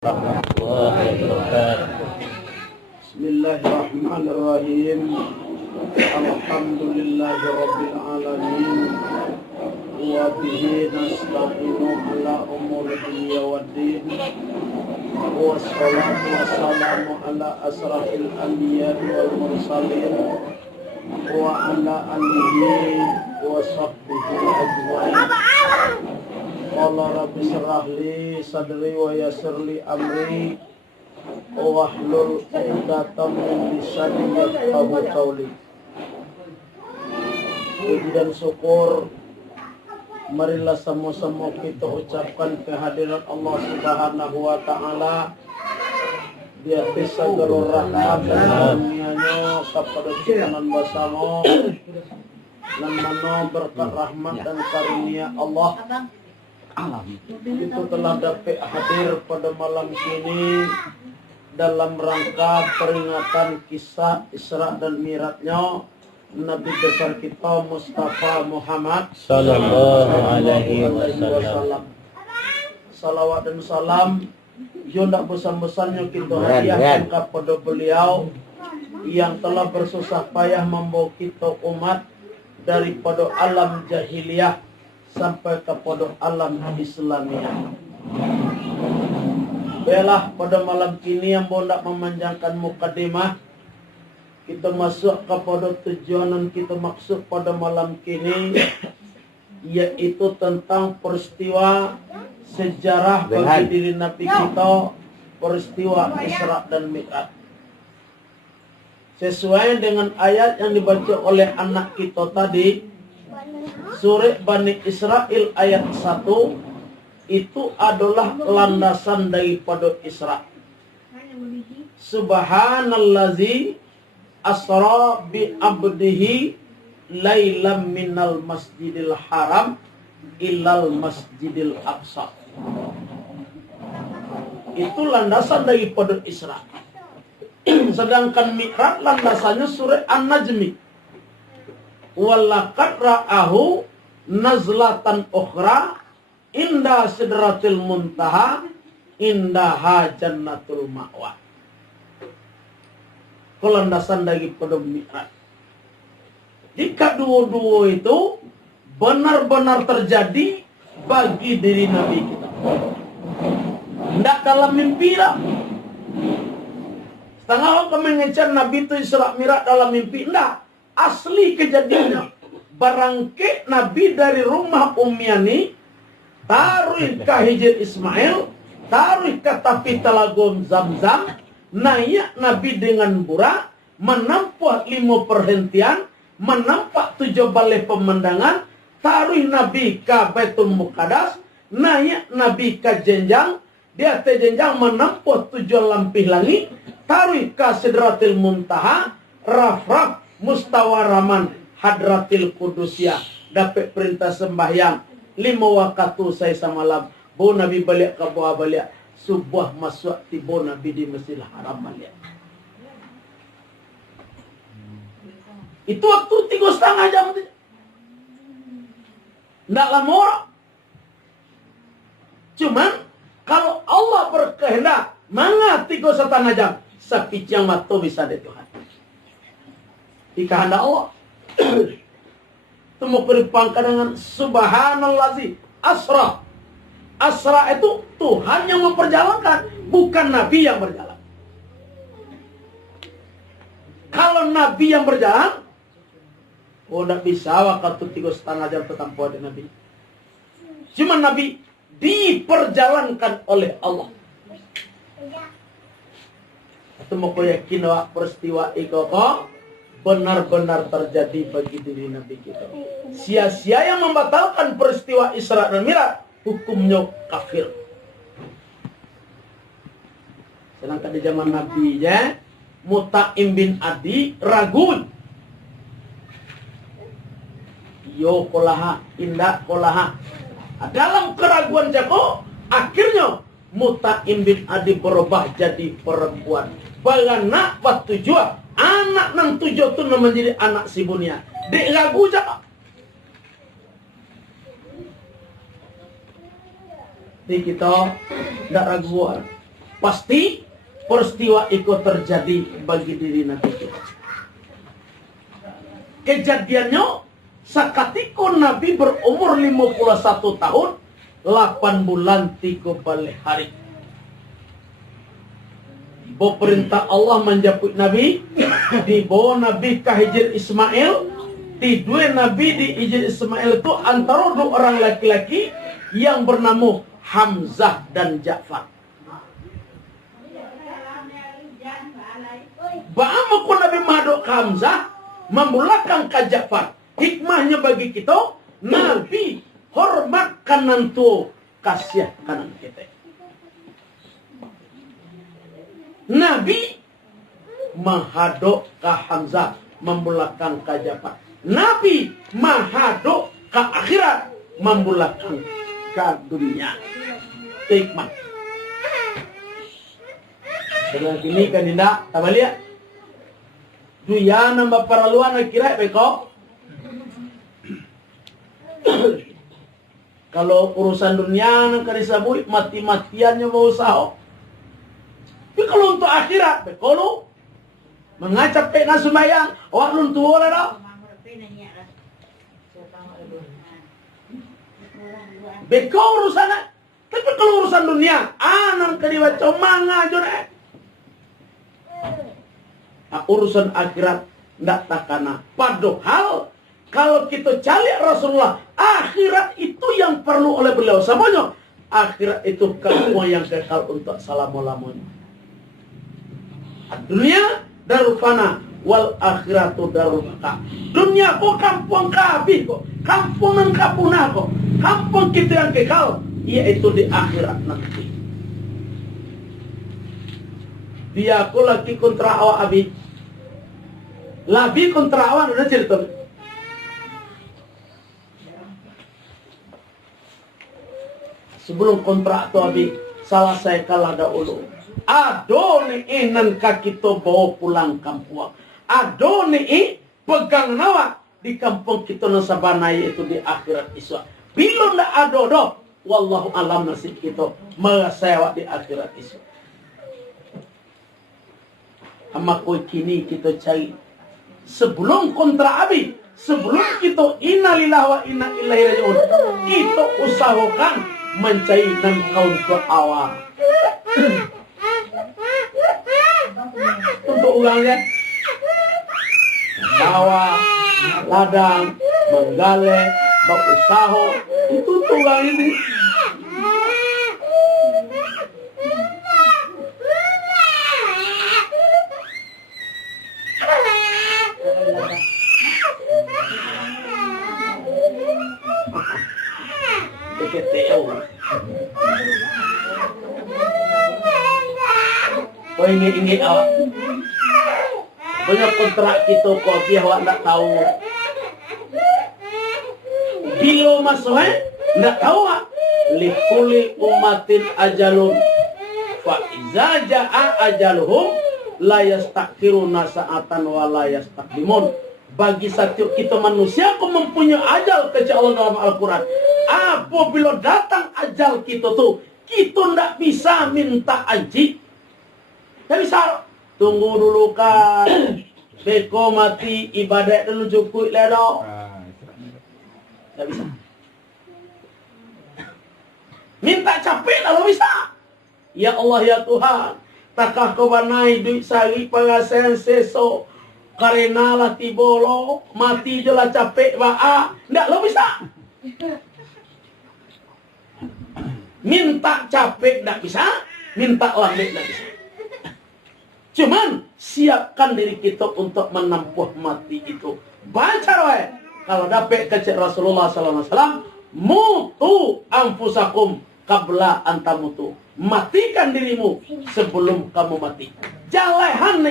Warahmatullahi wabarakatuh. Bismillahirrahmanirrahim. Alhamdulillahi rabbil alamin. Wa bihi nasta'inu ala umuri dunya waddin. Wassalatu wassalamu ala asrafil anbiya'i wal mursalin wa ala alihi wa sahbihi ajma'in. Qala rabbi shrah li sadri wa yassir li amri wahlul 'uqdatam min lisani yafqahu qawli. Puji dan syukur marilah sama-sama kita ucapkan kehadiran Allah Subhanahu wa taala. Dia bisa gerur rahmat dan karunia-Nya kepada kita bersama lan mano berkat rahmat dan karunia Allah. Itu telah dapat hadir pada malam ini dalam rangka peringatan kisah Isra dan Mi'rajnya Nabi besar kita Mustafa Muhammad Sallallahu alaihi wasallam. Salawat dan salam yo ndak bosan-bosannya kita hadiahkan kepada beliau yang telah bersusah payah membawa kita umat daripada alam jahiliyah sampai kepada alam Islamiyah. Baiklah, pada malam ini yang hendak memanjangkan mukadimah, kita masuk kepada tujuan kita maksud pada malam ini, yaitu tentang peristiwa sejarah bagi diri Nabi kita, peristiwa Isra dan Mi'raj. Sesuai dengan ayat yang dibaca oleh anak kita tadi, Surah Bani Israel ayat 1, itu adalah landasan daripada Isra. Subhanallazi asra bi abdihi lailam minal masjidil haram ilal masjidil aqsa. Itu landasan daripada Isra. Sedangkan Mi'raj landasannya surah An-Najmi. Walaqad ra'ahu nazlatan ukhra inda sidratil muntaha indaha jannatul ma'wa. Kelandasan daripada Mi'raj. Jika dua-dua itu benar-benar terjadi bagi diri Nabi kita, tidak dalam mimpi lah. Setengah orang mengejar Nabi itu Isra Mi'raj dalam mimpi, tidak. Asli kejadiannya, barangke Nabi dari rumah Ummiani taruh ke Hijr Ismail, taruh ke tepi Telagum Zamzam, naik Nabi dengan burak, menampak 5 perhentian, menampak 7 balai pemandangan, taruh Nabi ke Baitul Muqaddas, naik Nabi ke jenjang, di atas jenjang menampak 7 lampih langit, taruh ke Sidratil Muntaha, Raf-Raf Mustawaraman Hadratil Qudusiyah, dapat perintah sembahyang 5 waktu saya semalam. Bo Nabi balik ke bawah balik, subuh masuk tiba Nabi di Masjidil Haram balik. Itu waktu 3,5 jam. Tidak lama orang. Cuman kalau Allah berkehendak, mana 3,5 jam? Sapicang mata bisa deh Tuhan. Jika hendak Allah temu berpangkat dengan subhanallazi asra. Asra itu Tuhan yang memperjalankan, bukan Nabi yang berjalan. Kalau Nabi yang berjalan, tidak bisa waktu 3,5 jam tetap ada Nabi. Cuma Nabi diperjalankan oleh Allah. Temu yakin bahwa peristiwa itu benar-benar terjadi bagi diri Nabi kita. Sia-sia yang membatalkan peristiwa Isra dan Mi'raj, hukumnya kafir. Sedangkan di zaman Nabi ya, Mut'im bin Adi ragu. Yo kolaha, indah kolaha. Dalam keraguan jago, akhirnya Mut'im bin Adi berubah jadi perempuan. Bagaimana waktu jua anak 7 itu menjadi anak si Bunia. Dek ragu jago. Di kita tidak raguan. pasti peristiwa itu terjadi bagi diri Nabi kita. Kejadiannya sakatiko Nabi berumur 51 tahun 8 bulan 3 balik hari. Bawa perintah Allah menjemput Nabi, dibawa Nabi ke Hijr Ismail. Di dua Nabi di Hijr Ismail itu antara dua orang laki-laki yang bernama Hamzah dan Ja'far. Bagaimana Nabi madok ke Hamzah, membulakkan ke Ja'far. Hikmahnya bagi kita, Nabi hormat kanan tu, kasih kanan kita. Nabi mahadok ke Hamzah, membulakkan ke Ja'far. Nabi mahadok ke akhirat, membulakkan ke dunia. Hikmah. Dengan ini kan tidak, tak lihat. Duya nambah perluan akhirat beko. Kalau urusan dunia nak disebut mati-matiannya mau usaha. Tapi kalau untuk akhirat, bekolo mengacap pek nasumbayang, awak lun tua lah dah. Beko urusan, tapi kalau urusan dunia, anang kediwa comanga jone. Nah, urusan akhirat ndak takana. Padahal kalau kita cari Rasulullah, akhirat itu yang perlu oleh beliau. Samanya akhirat itu kamu yang kekal untuk selama-lamanya. Dunia darul fana wal akhiratu darul baqa. Dunia kok kampung kabih kok, kampung yang kapunah kok. Kampung kita yang kekal yaitu di akhirat nanti. Dia aku lagi kontra awak abi. Labi kontra awak udah cerita. Sebelum kontrak tu abi, salah saya kalah dahulu. Ado ni nan kaki to bawa pulang kampung. Ado ni pegang nawa di kampung kita nasabanai itu di akhirat iswa. Bila ndak ado do, wallahu alam nasib kita merasawa di akhirat iswa. Ama koi kini kita cari sebelum kontrak abi, sebelum kita innalillahi wa inna ilaihi rajiun, kita usahakan mencari dan kaum ke awal. Untuk orangnya sawah, ladang, menggale, berusaha itu tulang ini. Oh ini awak. Banyak kontrak kita kok dia awak tak tahu. Bila masuk tak tahu awak. Likuli umatin ajalun fa iza jaa ajaluhum la yastakhiruna sa'atan wa la yastaqdimun. Bagi setiap kita manusia kok mempunyai ajal kata Allah dalam Al-Quran. Apabila datang ajal kita tuh, kita ndak bisa minta aji. Tak bisa. Tunggu dulu kan. Beko mati ibadat dulu cukup lah dok. Tak bisa. Minta capek kalau bisa. Ya Allah ya Tuhan. Takah kau banai duit sari pengasen sesok. Karena lah tibolo, mati je lah capek ba'a. Nggak lo bisa. Minta capek nggak bisa, minta lambat nggak bisa. Cuman siapkan diri kita untuk menempuh mati itu. Baca roh. Kalau dapat kecek Rasulullah SAW, mutu anfusakum qabla antamutu. Matikan dirimu sebelum kamu mati. Jalahan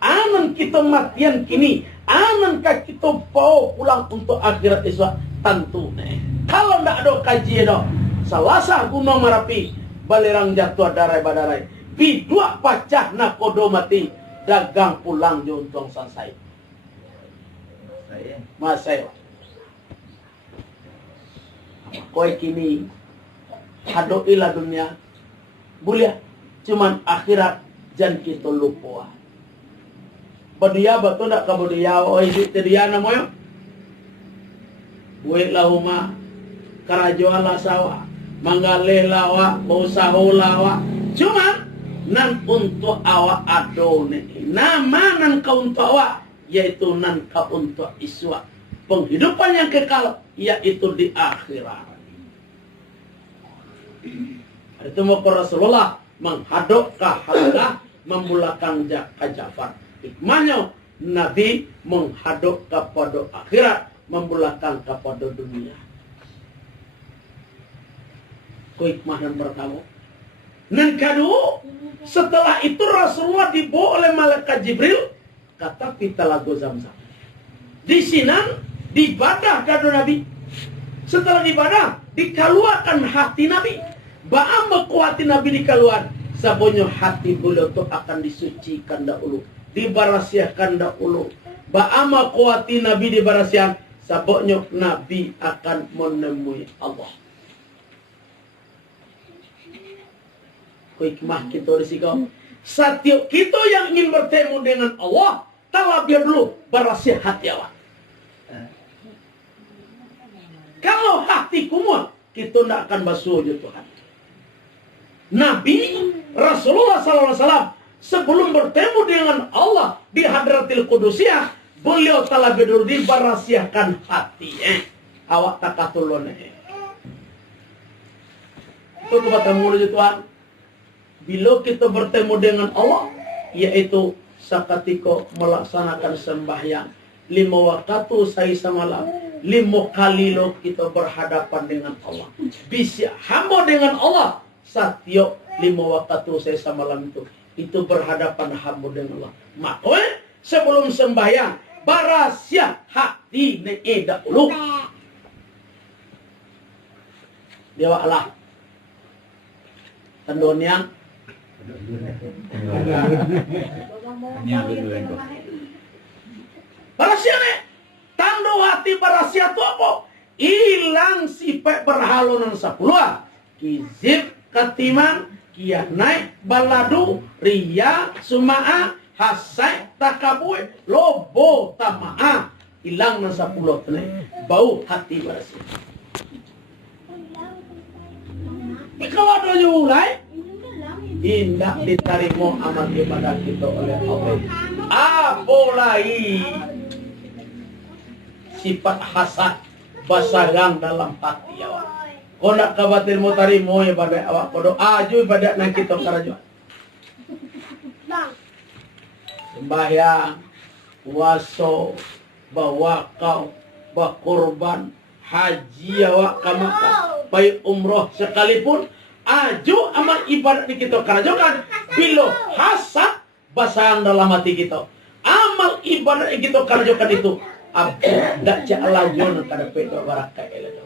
aman kita matian kini, amankah kita bawa pulang untuk akhirat iswa? Tentu kalau ndak ada kaji do, salasa gunung Merapi, balerang jatuh darai-badarai, bidua pacah nakodo mati, dagang pulang jontong selesai. Masai. Koi kini hadoilah dunia. Boleh cuman akhirat jan kita lupa. Badia betul nak ke badia, oh hidup dia namanya. Buat lahuma, karajuan lah sawa, manggale lawa, usaha lawa. Cuman nan untuk awak adone, nama nan kau untuk awak, yaitu nan kau untuk iswa. Penghidupan yang kekal, yaitu di akhirat. Itu mau Rasulullah menghadap ke Hamzah, memulakan ke Ja'far. Hikmahnya Nabi menghadap kepada akhirat, memulakan kepada dunia. Itu hikmah yang pertama. Dan kedua, setelah itu Rasulullah dibawa oleh malaikat Jibril, kata pita lagu Zamzam. Di sini dibadah kado Nabi. Setelah dibadah, dikeluarkan hati Nabi. Ba'am kuati Nabi dikeluar. Sabonyo hati beliau itu akan disucikan dahulu, dibarasiahkan dahulu. Ba'am kuati Nabi dibarasiahkan. Sabonyo Nabi akan menemui Allah. Hikmah kita di sini. Setiap kita yang ingin bertemu dengan Allah, telah biar dulu berasiah hati awak. Kalau hati kumul, kita tidak akan basuh je Tuhan. Nabi Rasulullah SAW sebelum bertemu dengan Allah di Hadratil Qudusiyah, beliau telah biar dulu dibarasiahkan hati. Awak takatulun. Itu ketemu je Tuhan. Bila kita bertemu dengan Allah, yaitu seketika melaksanakan sembahyang 5 waktu saya semalam, 5 kali lo kita berhadapan dengan Allah. Bisa hamba dengan Allah setiap 5 waktu saya semalam itu berhadapan hamba dengan Allah. Maka sebelum sembahyang barasiah hati ne dahulu. Dewa Allah tandonian Barasia nih, tando hati barasia tu apa? Hilang sifat berhalunan 10. Kizib, ketiman, kia naik, baladu, ria, suma'a, hasai, takabui, lobo, tama'a. Hilang nan 10 nih. Bau hati barasia. Kalau ada yang mulai, tidak diterima amal ibadah kita oleh Allah. Apalagi sifat hasad basarang dalam hati awak. Kau nak kabatir mau tarimo ibadah awak. Kau aju ibadah nak kita karajuan. Sembahyang, puasa, bawa kau, bakurban, haji awak kamaka, baik umroh sekalipun. Aju amal ibadat di kita kerajokan bila hasad basang dalam hati kita. Amal ibadat yang kita kerajokan itu apa dak jalajon kada pedo baraka elado.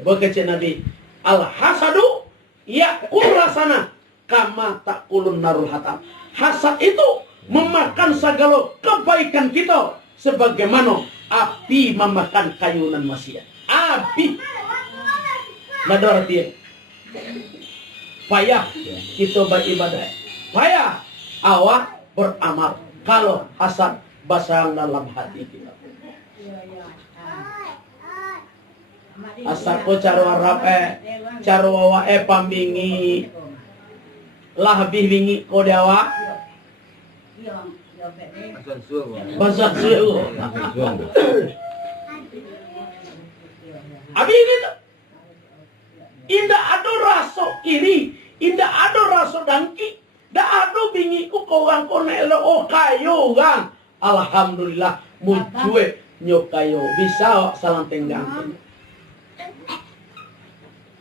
Begitu Nabi al hasadu yakul rasana kama takulun narul hatam. Hasad itu memakan segala kebaikan kita sebagaimana api memakan kayunan maksiat. Api Nada artinya payah kita beribadah, payah awak beramal kalau hasad basang dalam hati kita. Asako carwa rape, carwa wae pambingi lah bingi ko dewa. Basak suwe. Abi ini indah ada rasa ini, indah ada rasa dangki, dah ada bingi ku korang konelo oh kayo gang. Alhamdulillah mujue nyokayo bisa salam tenggang.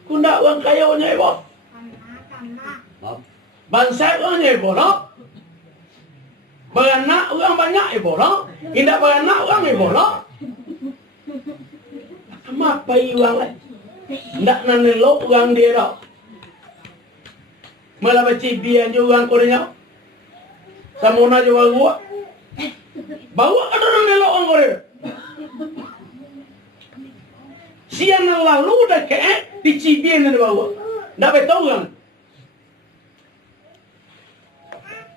Kunda uang kayo nya ibu. Bangsa uang nya ibu no. Baganak uang banyak ibu no. Indah baganak uang ibu no. Apa iwang lagi? Ndak nanelo uang dia dah. Malah baca bian juga uang korenya. Samuna juga gua. Bawa ada nanelo uang korenya. Siang lalu dah ke di cibian ada bawa. Ndak betul kan?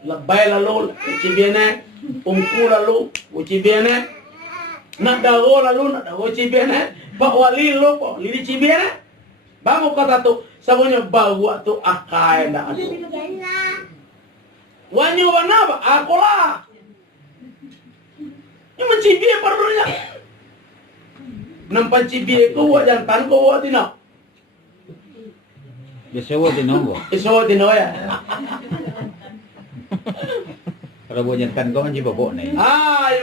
Lebay lalu uci biene, ungku lalu uci biene, nak dago lalu nak dago uci biene, pak wali lalu pak wali uci biene. Bangu kata tu, sabunya bawa tu akai ndak ada. Wanyu mana ba? Aku lah. Ini mencibie perlunya. Nampak cibie ko wa jantan ko wa tino. Biasa tino ko. Iso tino ya. Kalau buat jantan kau kan cibobok nih.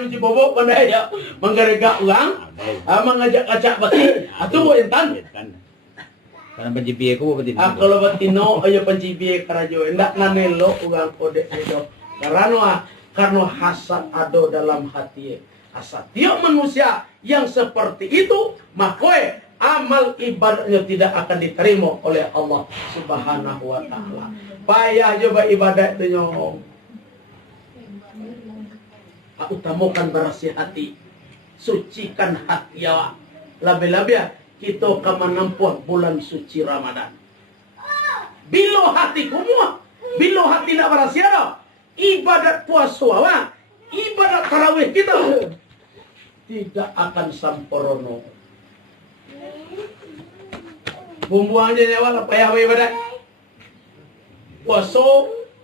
Yung cibobok pandai ya. Menggerega ulang. Mengajak kacak bati. Atu wa jantan. Karena pencibie ko buat tino. Kalau batino ayo pencibie karajo. Ndak nanelo ulang kode itu. Karena hasad ado dalam hati. Hasad tiap manusia yang seperti itu, maka amal ibadahnya tidak akan diterima oleh Allah Subhanahu wa taala. Payah coba ibadah itu nyong. Utamakan bersih hati. Sucikan hati ya. Lebih-lebih kita akan menempuh bulan suci Ramadan. Bila hati kumua, bila hati nak bersih dah. Ibadat puasa, ibadat tarawih kita tidak akan sempurna. Bumbuannya nyawa lah payah ibadat. Puasa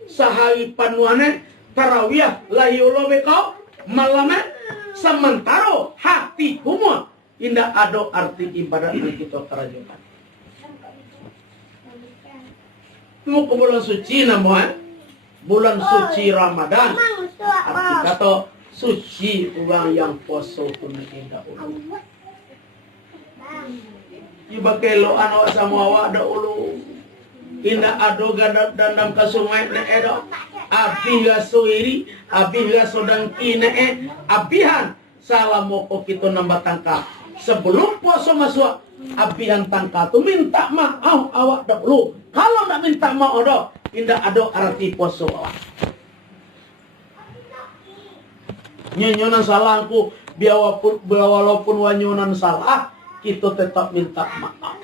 sehari panuane tarawih lahiulo bekau malamnya sementara hati kumua indah ada arti ibadat yang kita kerajakan. Mau ke bulan suci namanya bulan suci Ramadan. Arti kata suci orang yang puasa tunai indah ulu. Iba kelo anak sama awak ada ulu. Indah ado gadak dandam ke sungai ne edo. Abi gaso iri, abi gaso dangki ne abihan salah moko kita nambah tangka. Sebelum puasa masuk abihan tangka tu minta maaf awak dahulu. Kalau nak minta maaf dah, indah ado arti puasa awak. Nyonan salahku, walaupun wanyonan salah, kita tetap minta maaf.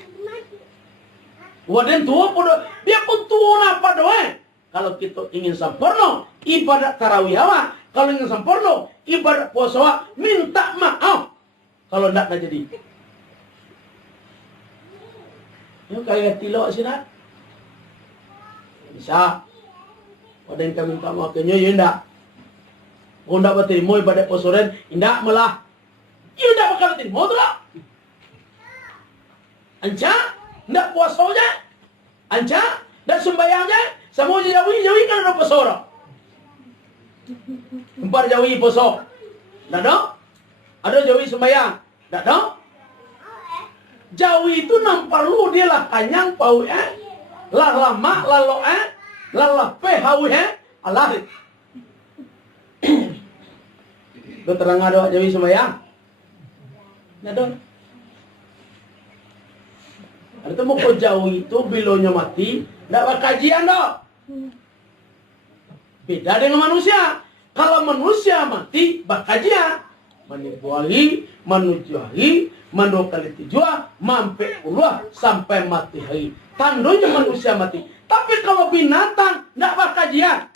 Waden tua pada, dia pun tua apa doa. Kalau kita ingin sempurna, ibadat tarawih awak. Kalau ingin sempurna, ibadat puasa awak, minta maaf. Kalau tidak nak jadi. Ini kayak tilok sih nak. Bisa. Waden kami minta maaf ke nyoy, indah. Kau tidak berterima ibadat puasa ren, indah malah. Ia tidak bakal terima tu lah. Anca, tidak puasa aja. Anca, tidak sembahyang aja. Semua jauhi kan ada puasa orang. Empat jauhi puasa. Tidak ada? Ada jauhi sembahyang. Tak ada? Jauh itu nampak lu dia lah kanyang pau lah lama lalu lah hau Allah. Lu terang ada jauhi sembahyang. Tak ada. Ada mau kau jauh itu bilonya mati, tak berkajian dah. Beda dengan manusia. Kalau manusia mati berkajian. Menibuahi, manujuahi, manukali tijua, mampe puluh sampai mati hari. Tandanya manusia mati. Tapi kalau binatang, tidak berkajian.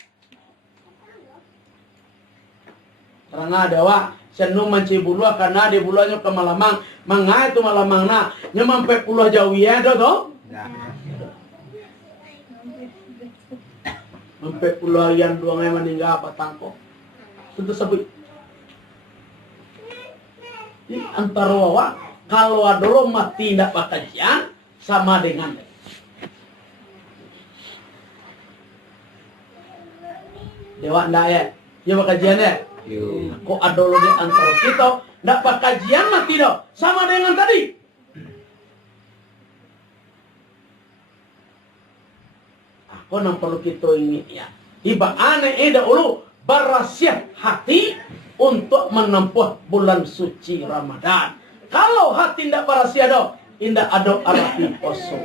Terang ada wak, senung manci bulu karena di bulunya ke malamang. Mangai itu malamang nak, nyampe puluh jauh ya, doh. Mampe puluh yang doangnya meninggal apa tangkok. Tentu sebut. Ini antara wawa, kalau ada orang mati tidak berkajian, sama dengan dewa ndak ya? Dia berkajian ya? Kok ada orang di antara kita, tidak berkajian mati dong, sama dengan tadi. Aku yang perlu kita ini ya. Iba aneh dahulu berasiat hati untuk menempuh bulan suci Ramadan. Kalau hati tidak berasiat dong, tidak ada arti puasa.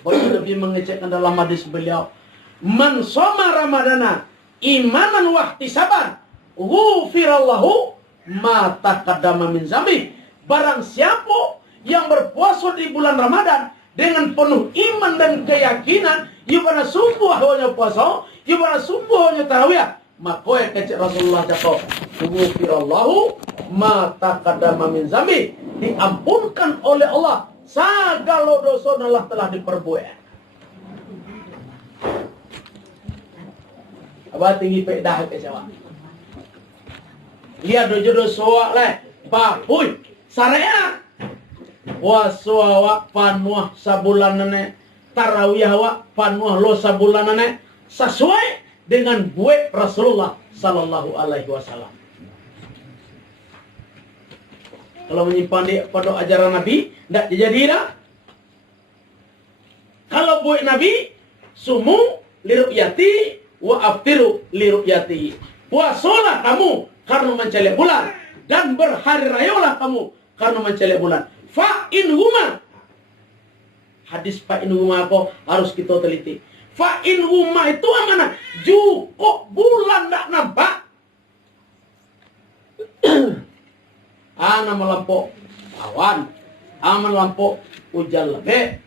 Boleh lebih mengecekkan dalam hadis beliau, man shoma Ramadana imanan wa ihtisaban ghufirallahu ma taqaddama min zambi. Barang siapa yang berpuasa di bulan Ramadan dengan penuh iman dan keyakinan, yubana subuh hanya puasa, yubana subuh hanya tarawih, maka kecek Rasulullah cakap, "Ghufirallahu ma taqaddama min zambi." Diampunkan oleh Allah segala dosa telah diperbuat. Abah tinggi pedah ke Jawa. Lihat dojo soak leh, bapuy, saraya. Waswa wak panuah sabulan nene, tarawih wak panuah lo sabulan nene, sesuai dengan buat Rasulullah Sallallahu Alaihi Wasallam. Kalau menyimpan di pondok ajaran Nabi, tidak jadi dah. Kalau buat Nabi, sumu liru'yati wa aftiru liru'yati. Puasalah kamu karena mencari bulan, dan berhari rayalah kamu karena mencari bulan. Fa in huma, hadis fa in huma apa harus kita teliti. Fa in huma itu mana? Jukok bulan tak nampak. Ana melampau awan, aman lampau hujan lebih.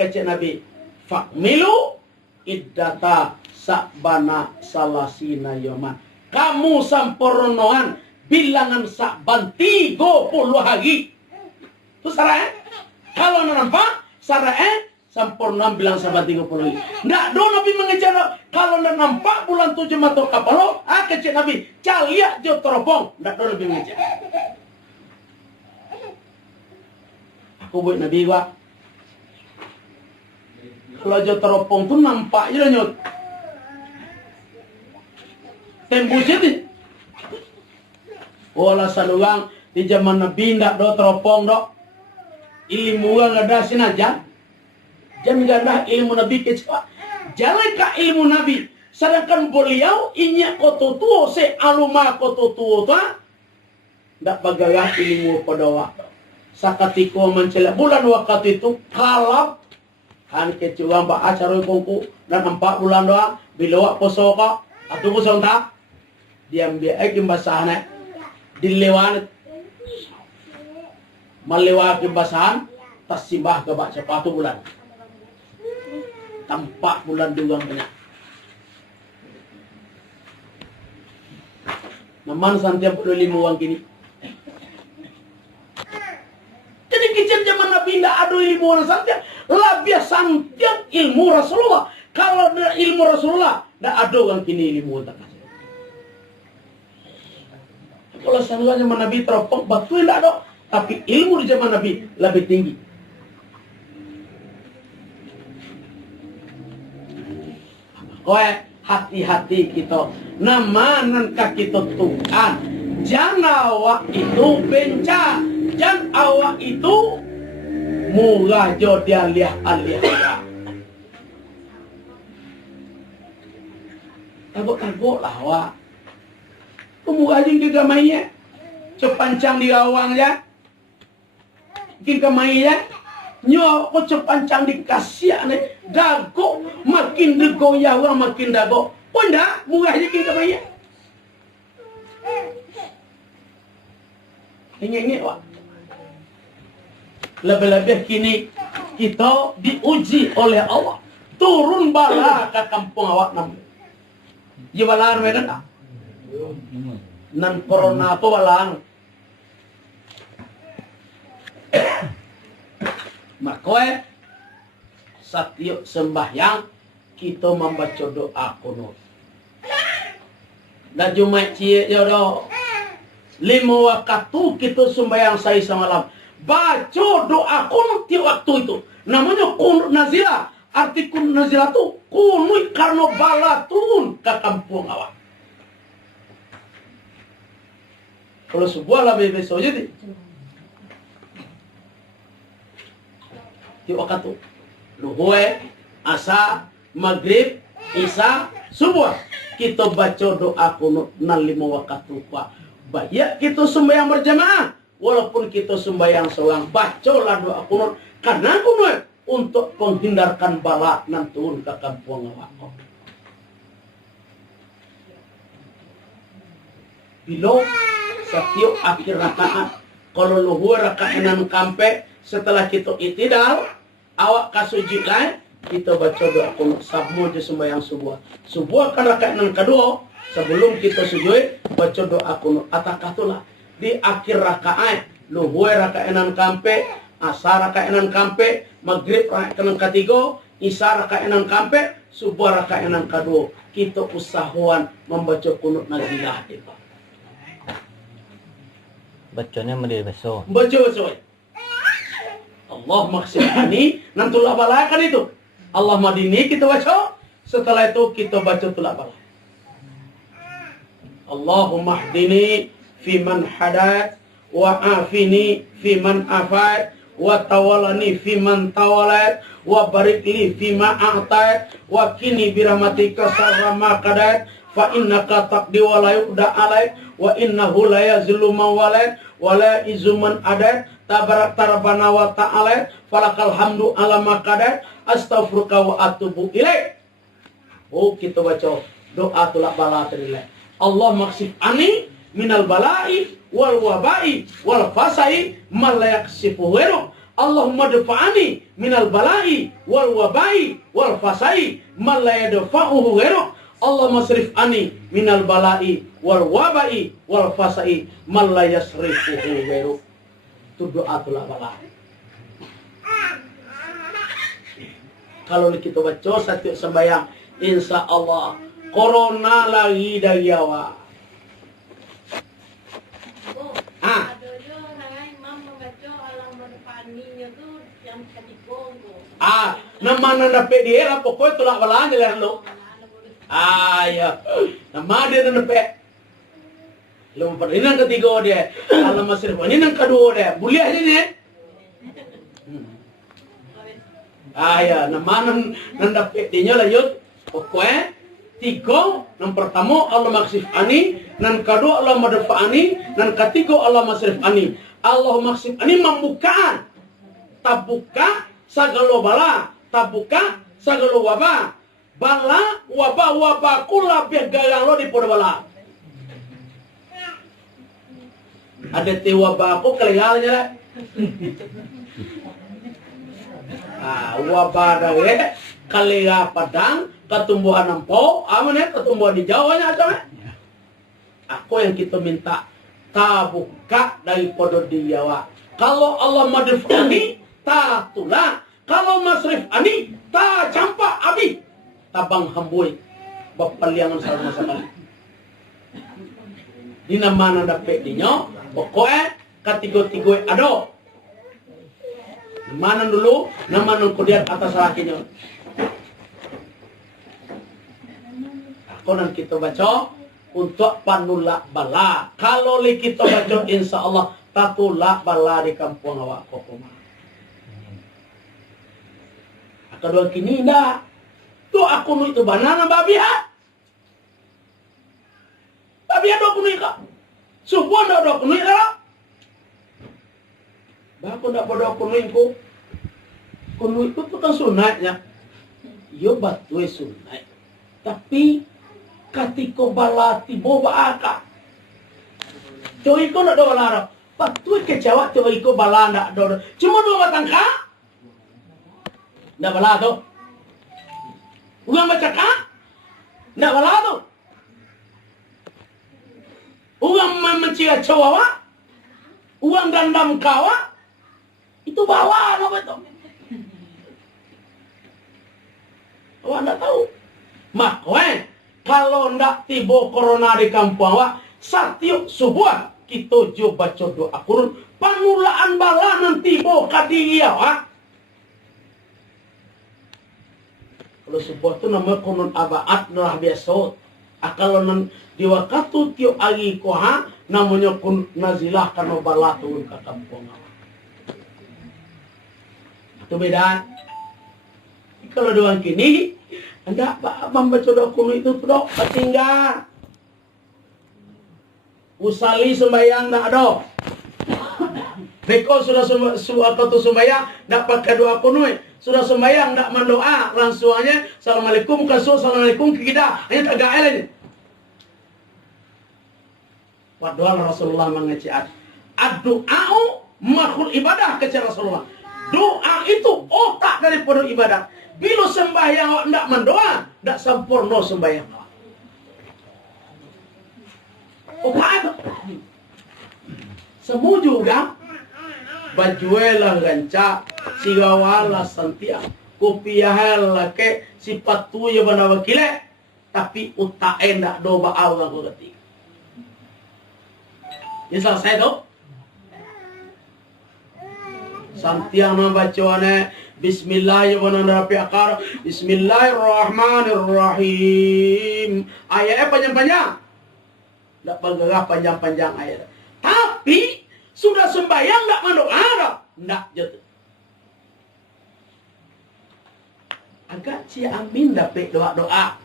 Kecik Nabi, fakmilu iddata sakbana salasina yoman. Kamu sampurnoan bilangan sakban 30 hari. Itu sarah. Kalau nampak sarah sampurna bilang sahabat 30 hari. Nggak do Nabi mengejar. Kalau nampak bulan 7 matok kapalo, kecik Nabi caliak jo teropong. Nggak do Nabi mengejar. Aku buat Nabi gua. Kalau jo teropong tuh nampak je nyot. Tembus jadi. Wala saluang di zaman Nabi ndak do teropong do. Ilmu nggak ada sinaja. Jangan nggak ada ilmu Nabi kecewa. Jangan ka ilmu Nabi. Sedangkan beliau inya koto tuo se aluma koto tuo ta. Ndak bagaya ilmu pada waktu. Sakatiko mencela bulan waktu itu kalap. Kan kecewa mbak acara kongku dan 4 bulan doa bila wak poso ka atau poso tak. Diam dia basahan dilewan melewati basahan tas simbah ke baca 1 bulan tampak bulan dugang banyak naman santiang perlu 5 uang kini. Jadi kecil zaman Nabi tidak ada ilmu orang santiang, lebih santiang ilmu Rasulullah. Kalau ada ilmu Rasulullah tidak ada orang kini ilmu tak. Kalau seandainya zaman Nabi teropong, batu tidak ada. Tapi ilmu di zaman Nabi lebih tinggi. Kowe hati-hati kita. Nama nankah kita Tuhan. Jangan awak itu benca. Jangan awak itu murah jodoh alih-alih. Tagok-tagok lah awak. Kemurah jeng di gamainya. Cepancang di gawang ya. Mungkin gamainya. Nyo ko cepancang di kasih ane. Dago makin digoyang makin dago. Punda murah jeng gamainya. Ingin wak. Lebih-lebih kini kita diuji oleh Allah. Turun bala ke kampung awak nam. Ya bala mereka tak. Nan corona apa balang. Maka setiap sembahyang kita membaca doa kunut. Dan Jumat cie jodoh 5 waktu kita sembahyang saya semalam. Baca doa kunut di waktu itu. Namanya kunut nazilah. Arti kunut nazilah itu kunut karena bala turun ke kampung awak. Kalau sebuah lebih besok jadi. Di waktu itu. Luhue, asa, maghrib, isya, subuh. Kita baca doa kunut 5 waktu. Baik kita sembahyang berjamaah. Walaupun kita sembahyang seorang, bacalah doa kunut. Karena kunut untuk menghindarkan bala nan turun ke kampung awak. Bila setiap akhir rakaat Kalau luhur rakaanan kampe setelah kita itidal, awak kasujud lain, kita baca doa kunut sabmu je sembahyang subuh. Subuh kan rakaanan kedua, sebelum kita sujud baca doa kunut. Atakatulah di akhir rakaat, luhur rakaanan kampe, asar rakaanan kampe, maghrib rakaanan ketiga, isya rakaanan kampe, subuh rakaanan kedua. Kita usahawan membaca kunut nazilah itu. Bacanya mendiri besok. Baca besok. Allah maksudani nanti tulak balai kan itu. Allah madini kita baca. Setelah itu kita baca tulak balai. Allahumma hdini fi man hadat wa afini fi man afat wa tawalani fi man tawalat wa barik li fi ma a'tat wa kini birahmatika sarra ma qadat fa innaka taqdi wa la yuqda alaik wa innahu la yazillu man walad wa la izu man adat tabarak tarabana wa ta'ala falakal hamdu ala ma qadat astaghfiruka wa atubu ilaik. Oh, kita baca doa tulak bala tadi. Allah maksif ani minal balai wal wabai wal fasai man la yaksifu ghairu. Allahumma dafa'ani minal balai wal wabai wal fasai man la yadfa'uhu ghairu. Allah masrif ani minal balai wal wabai wal fasai man la yasrifuhu ghairu. Itu doa tulak bala. Kalau kita baca setiap sembahyang, insya Allah corona lagi dari awak. Nama dapat dia lah pokoknya tulak bala aja lah lo. Ya, nama dia dapat. Lo ini yang ketiga dia, alam masrif ini yang kedua dia, boleh ini nih. Ya, nama nan dapat dia lah yud. Pokoknya tiga, yang pertama Allah maksif ani, yang kedua Allah madafa'ani, yang ketiga Allah masrif ani. Allah maksif ani membukaan, tak buka sagala bala, tak buka sagala wabah. Bala wabah kula biar lo di podo bala. Ada ti wabah aku kalian aja. Wabah dawe kalia padang ketumbuhan empau, aman ketumbuhan di Jawanya aja. Aku yang kita minta tabuka dari podo di Jawa. Kalau Allah madrif ani ta tulah, kalau masrif ani ta campak abi, tabang hambui bapaliangan sama sekali. Di nama dapat dinyo, pokoknya ketiga-tiga ada. Mana dulu, nama kudian atas lakinya. Aku nan kita baca untuk panulak bala. Kalau kita baca insya Allah tatulak bala di kampung awak kokoma. Kedua kini dah. Tu aku nu itu banana babi ha. Babi ada aku nu ka. Subuh ada aku nu ka. Baku ndak pada aku nu ku. Kunu itu kan sunatnya. Yo batue sunat. Tapi katiko bala tibo baaka. Coy ko nak do bala. Batue ke Jawa coy ko bala ndak do. Cuma dua batang ka. Ndak bala tu. Uang baca ka? Ndak bala tu. Uang mencia cawawa. Uang dandam kawa. Itu bawa apa itu? Awak ndak tahu. Makanya kalau ndak tiba corona di kampung awak, setiap subuh kita coba baca doa kurun panulaan bala nanti tiba ka diri awak. Kalau subuh tu nama kunun abaat nah biasa. Kalau di waktu tiap hari koha namanya kun nazilah kana bala turun ke kampung awak. Itu beda. Kalau doang kini, anda membaca doa kuno itu dok tinggal. Usali sembahyang tak ada. Beko sudah sembahyang, tak pakai doa kuno. Sudah sembahyang, tak mendoa, langsuannya assalamualaikum kasu, assalamualaikum kita. Hanya tak gael ini. Padahal Rasulullah mengecek, Ad-du'a'u makhluk ibadah kata Rasulullah. Doa itu otak daripada ibadah. Bila sembahyang awak tidak mendoa, tidak sempurna sembahyang awak. Otak itu. Semua juga bajuelah gancak, sigawala santiang, kopiahlah ke sifat tu ya bana wakile, tapi utak endak do baal aku ketik. Ya selesai tu. Santiang na bacaane bismillahirrahmanirrahim. Bismillahirrahmanirrahim. Ayatnya panjang-panjang. Tak bergerak panjang-panjang ayat. Tapi sudah sembahyang tak mendoa dah. Tak jatuh. Agak cie amin dapat doa-doa.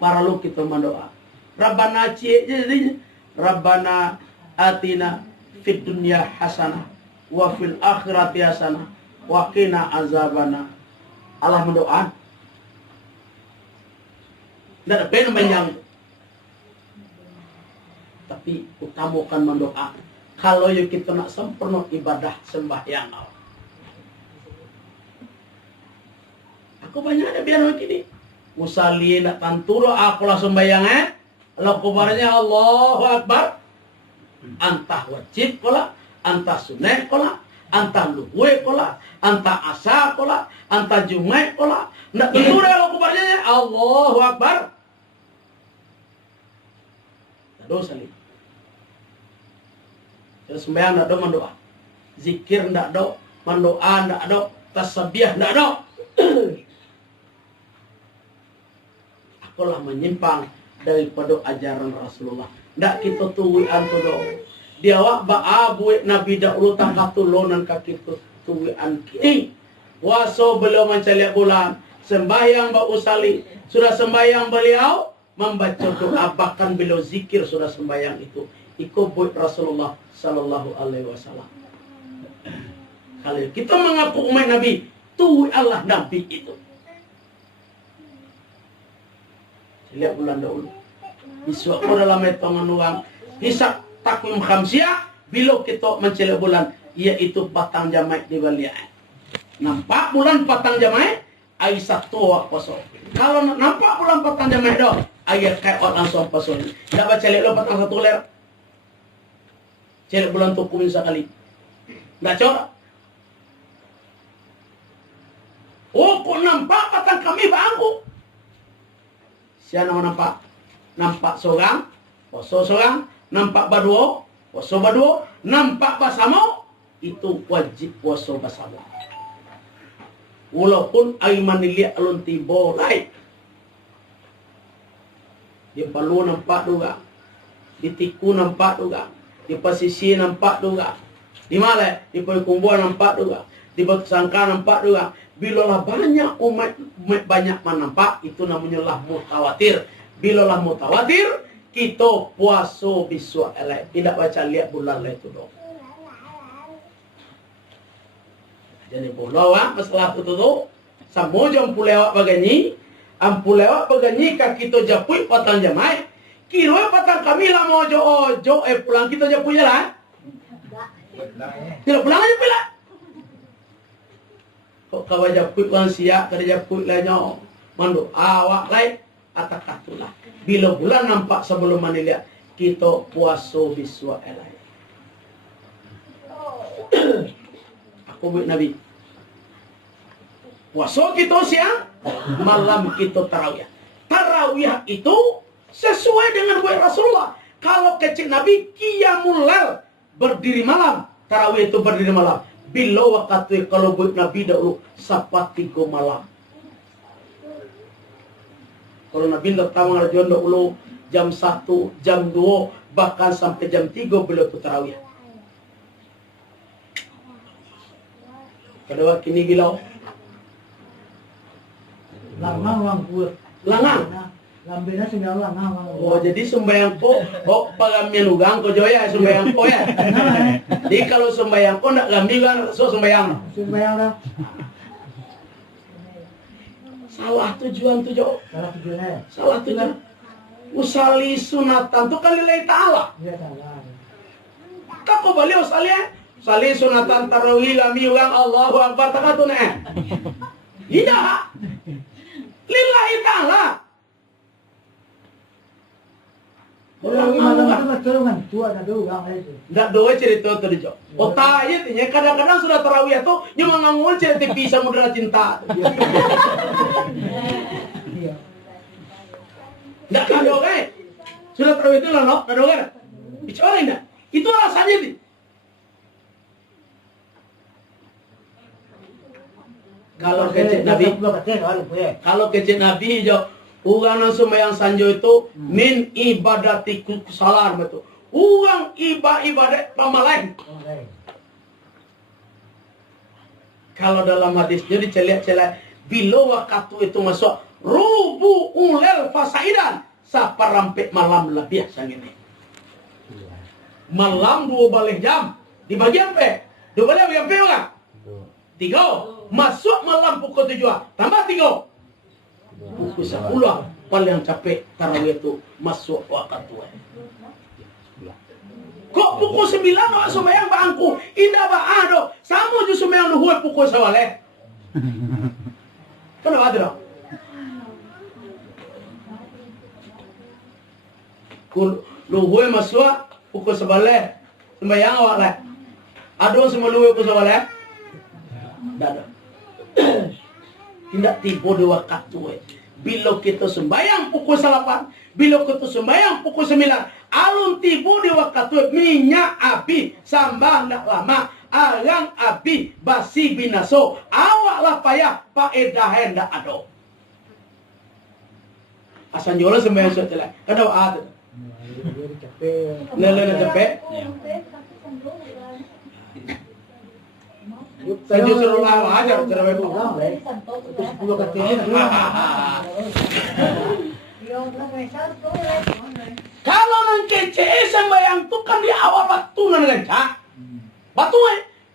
Para lu kita mendoa. Rabbana cie jadi Rabbana atina fid dunya hasanah wa fil akhirati hasanah wa qina azabana. Allah mendoa. Tidak ada pena panjang. Tapi utamakan mendoa. Kalau yuk kita nak sempurna ibadah sembahyang. Aku banyak ada biar begini. Musalli nak tanturo aku lah sembahyang Allah kubarnya Allahu Akbar. Antah wajib kola, antah sunnah kola, antah luhwe kola, antah asa kola, antah jumat kola. Nak tanturo Allah kubarnya Allahu Akbar. Dosa ni. Terus sembahyang tak ada mendoa, zikir tak ada, mendoa tak ada, tasbih tak ada. Akulah menyimpang daripada ajaran Rasulullah. Tak kita tuwian tu do. Dia awak baabuik Nabi dahulu takatulonan kaki tu tuwian kini. Waso belum mencari bulan, sembahyang bau usali, sudah sembahyang beliau membaca doa bahkan beliau zikir sudah sembahyang itu. Ikut buat Rasulullah Sallallahu Alaihi Wasallam. Kalau kita mengaku umat Nabi, tu Allah Nabi itu. Lihat bulan dahulu. Disuapkan dalam hitungan orang. Hisap takwim khamsiah. Bila kita mencari bulan, yaitu patang jamai di balian. Nampak bulan patang jamai, Aisyah tua pasal. Kalau nampak bulan patang jamai dah, ayat kait langsung pasal. Tak baca lihat patang satu ler. Cari bulan tu kumin sekali. Tak corak. Oh, kok nampak patang kami bangku. Siapa nak nampak? Nampak seorang, poso seorang. Nampak berdua, poso berdua. Nampak bersama, itu wajib poso bersama. Walaupun aiman lihat alun tiba lain. Dia perlu nampak juga. Di tiku nampak juga. Di posisi nampak juga. Di mana? Di Payakumbuh nampak juga. Di Batu Sangka nampak juga. Bilalah banyak umat banyak menampak, itu namanya lah mutawatir. Bilalah mutawatir, kita puasa bisu elek. Tidak baca lihat bulan lah itu dong. Jadi bola masalah itu tu. Semua jam pulewak bagani, ampulewak bagani kaki kita japui patang jamai. Kira patang kami lah mau ojo pulang kita je punya lah. Tidak pulang aja pula. Kok kau japut orang siap kada japut lah nyo. Mandu awak lain atak katulah. Bila bulan nampak sebelum manilia kita puasa biswa elai. Aku buat Nabi. Puasa kita siang, malam kita tarawih. Tarawih itu sesuai dengan buat Rasulullah. Kalau kecil Nabi qiyamul lail, berdiri malam. Tarawih itu berdiri malam. Bila waktu kalau buat Nabi dahulu sapat 3 malam. Kalau Nabi datang ngarajuan dahulu jam 1, jam 2, bahkan sampai jam 3 beliau tarawih. Kedua kini gilau. Langang orang buat. Langang. Lambena sembilan langang. Oh, jadi sembahyang ko, pagamian ugang ko joya sembahyang ko ya. Jadi kalau sembahyang ko ndak lambi kan so sembahyang. Sembahyang dah. Salah tujuan tu jo. Salah tujuannya. Salah tujuan. Usali sunatan tu kan lillahi ta'ala. Iya salah. Kako baliau salih sunatan tarawih kami ulang Allahu Akbar takatun Iya. Lillahi ta'ala. Kalau malam itu betul kan tua ada orang itu. Nggak doa cerita itu dijo. Otak aja tinya kadang-kadang sudah tarawih itu cuma ngomong cerita TV Samudra Cinta. Iya. Nggak kado kan? Sudah tarawih itu lah no, kado kan? Bicara enggak? Itu alasannya nih. Kalau kecil Nabi jo, orang sembahyang sanjo itu min ibadatiku salar betul. Orang ibadat pamalain. Kalau dalam hadisnya dicelak-celak bila waktu itu masuk rubu ulel fasaidan saparampek malam lebih sang ini. Malam 2 balik jam dibagi apa? 2 balik jam berapa? 3. Masuk malam pukul 7. Tambah 3. Pukul 10 paling capek tarawih itu masuk waktu. Kok pukul 9 awak sembahyang bangku? Indah ba'ado. Sama je sembahyang luhur pukul 9. Kenapa ada? Luhur masuk pukul 9. Sembahyang awak lah. Ada semua luhur pukul 9. Tak ada. Tidak tiba di waktu. Bila kita sembahyang pukul 8, bila kita sembahyang pukul 9, alun tiba di waktu minyak api sambah nak lama, arang api basi binaso, awaklah payah faedah hendak ada. Asan jola sembahyang suat celak. Kenapa ada? Lele capek. Saya suruh lalu aja cara itu. Terus 10 katanya. Kalau nang kece sembahyang tu kan di awal waktu nang lencak. Batu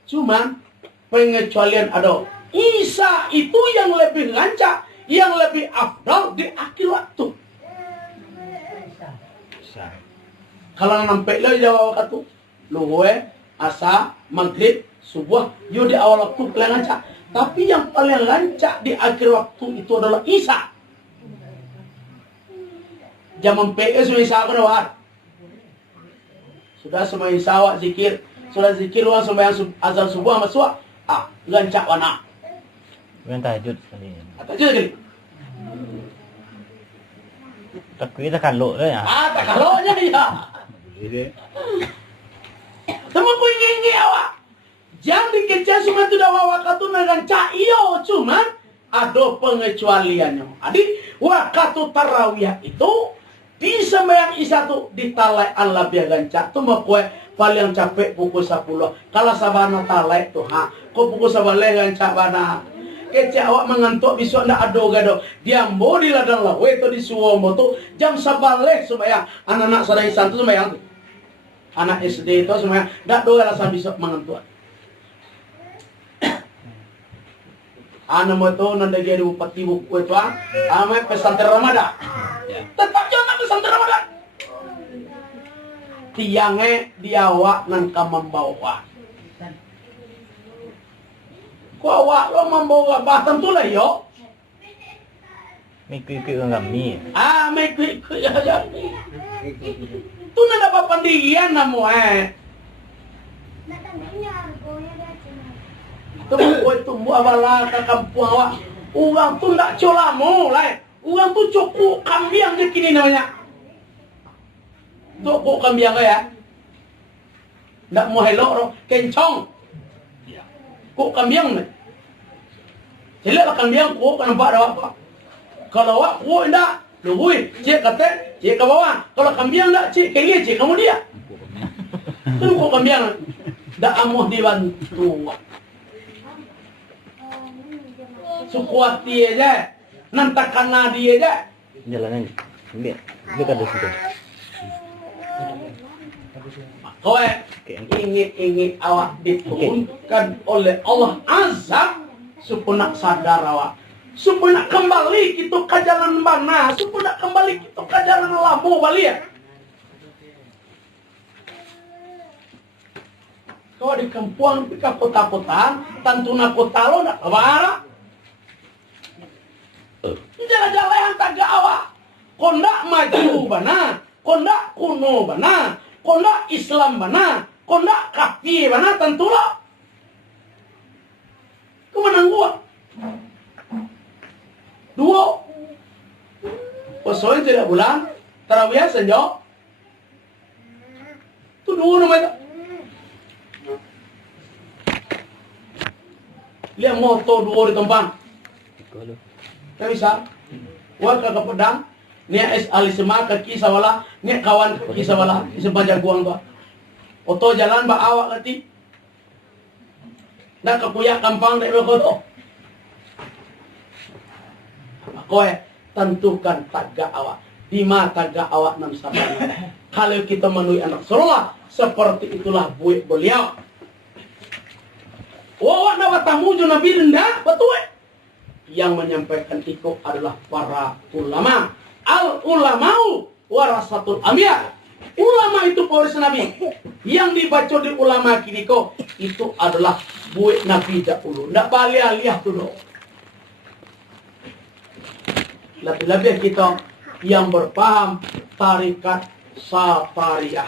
cuman pengecualian ada. Isa itu yang lebih lancak, yang lebih afdal di akhir waktu. Kalau nampak lo jawab waktu, luwe, asa, maghrib, subuh, yo di awal waktu paling lancak. Tapi yang paling lancak di akhir waktu itu adalah Isa. Zaman PS sudah Isa kedua. Sudah semua Isa awak zikir, sudah zikir luang sembahyang azan subuh masuk. Lancak wana. Bukan tahajud sekali. Tahajud sekali. Tapi kita kalau ya. Tak kalaunya ya. Teman ku ingin awak. Jangan dikejar cuma tu dah waktu dengan iyo cuma ada pengecualiannya. Jadi waktu tarawih itu di sembahyang Isya tu ditalai Allah biar gancak tu makwe paling capek pukul 10. Kalau sabana talai tu kau pukul 11 gancak bana. Kecak awak mengantuk besok ndak ada gado. Dia mau di ladang lawe tu di Suwomo tu jam 11 sembahyang. Anak-anak sadai santu sembahyang tu. Anak SD itu sembahyang ndak ada alasan besok mengantuk. Anak moto nanda jadi bupati buku itu ame pesantren Ramadan. Tetap jangan pesantren Ramadan. Tiangnya diawak nang membawa. Kau awak lo membawa bahkan tu lah yo. Mikir-mikir enggak mi. Mikir ya. Tu nanda apa pendirian namu Tumbuh abala ke kampung awak. Orang tu tak colamo lah. Orang tu cukup kambiang je kini namanya. Cukup kambiang ya. Tak mau helok kencong. Kok kambiang ni. Jelek lah kambiang kok nampak dah apa. Kalau awak kok enggak, luhui, cik kata, cik ke bawah. Kalau kambiang enggak, cik ke dia, cik kamu dia. Tu kok kambiang. Tak amuh dibantu. Sukuati aja, nantakan nadi aja. Jalannya ambil. Dia kada situ. Kau ingin awak diturunkan oleh Allah Azam supaya nak sadar awak, supaya nak kembali kita ke jalan mana, supaya nak kembali kita ke jalan lamu balik. Kau di kampuang pika kota-kotaan, tantuna kota lo nak kawara. Jalan-jalan yang tagak awak. Kondak maju bana, kondak kuno bana, kondak Islam bana, kondak kaki bana tentu lo. Kemenang gua. Dua. Posoin tidak bulan, tarawih senjok. Itu dua namanya. Lihat moto dua di tempat. Tak bisa. Wah kakak pedang. Ni es alisema kaki sawala. Ni kawan kaki sawala. Isema jaguang ba. Oto jalan ba awak kati. Nak kapuya kampang dek bekoto. Kowe tentukan tagak awak. Di mana tagak awak nam sabar. Kalau kita menuhi anak Rasulullah, seperti itulah buik beliau. Wawak na watamu jo nabi rendah, betul. Yang menyampaikan itu adalah para ulama. Al-ulamau warasatul anbiya. Ulama itu pewaris Nabi. Yang dibaca di ulama kini kok itu adalah buik Nabi dahulu. Ndak balik-alih dulu. Lebih-lebih kita yang berpaham tarikat satariyah.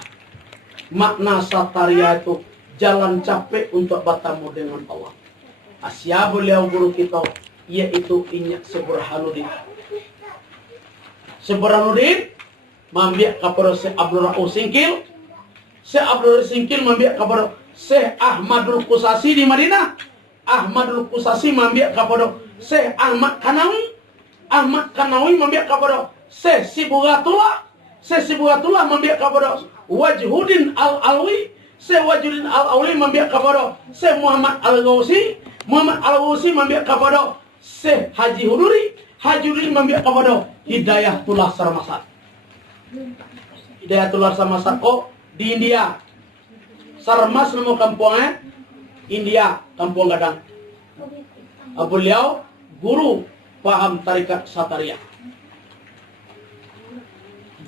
Makna satariyah itu jalan capek untuk bertemu dengan Allah. Asia beliau guru kita yaitu Inyak Seburhanuddin. Seburhanuddin membiak kepada Syekh Abdul Rauf Singkil. Syekh Abdul Rauf Singkil membiak kepada Syekh Ahmadul Qusasi di Madinah. Ahmadul Qusasi membiak kepada Syekh Ahmad Kanawi. Ahmad Kanawi membiak kepada Syekh Sibugatullah. Syekh Sibugatullah membiak kepada Wajhuddin Al-Alwi. Syekh Wajhuddin Al-Alwi membiak kepada Syekh Muhammad Al-Ghawsi. Muhammad Al-Ghawsi membiak kepada Syekh Haji Huduri. Haji Huduri membiak kepada Hidayatullah Sarmasat. Hidayatullah Sarmasat kok di India. Sarmas nama kampungnya India, Kampung Gadang. Beliau guru paham tarikat Satariyah.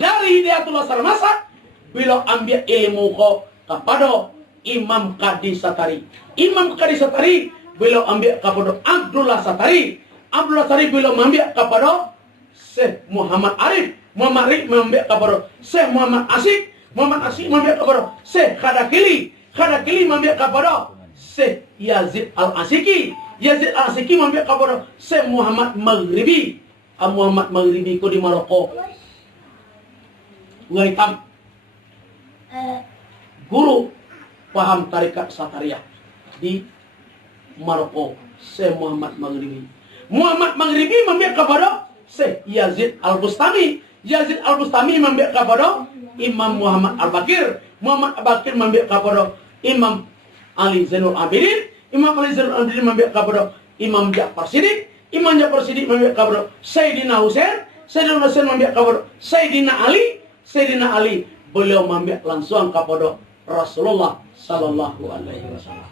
Dari Hidayatullah Sarmasat beliau ambil ilmu kok kepada Imam Qadi Satari. Imam Qadi Satari beliau ambil kepada Abdullah Satari. Abdullah Satari beliau ambil kepada Syekh Muhammad Arif. Muhammad Arif ambil kepada Syekh Muhammad Asik. Muhammad Asik ambil kepada Syekh Khadakili. Khadakili ambil kepada Syekh Yazid Al-Asiki. Yazid Al-Asiki ambil kepada Syekh Muhammad Maghribi. Muhammad Maghribi itu di Maroko. Gua hitam. Guru paham tarikat Satariyah di Maroko, Syekh Muhammad Maghribi. Muhammad Maghribi membiak kepada Syekh Yazid Al-Bustami. Yazid Al-Bustami membiak kepada Imam Muhammad Al-Bakir. Muhammad Al-Bakir membiak kepada Imam Ali Zainul Abidin. Imam Ali Zainul Abidin membiak kepada Imam Ja'far Siddiq. Imam Ja'far Siddiq membiak kepada Sayyidina Husain. Sayyidina Husain membiak kepada Sayyidina Ali. Sayyidina Ali beliau membiak langsung kepada Rasulullah Sallallahu Alaihi Wasallam.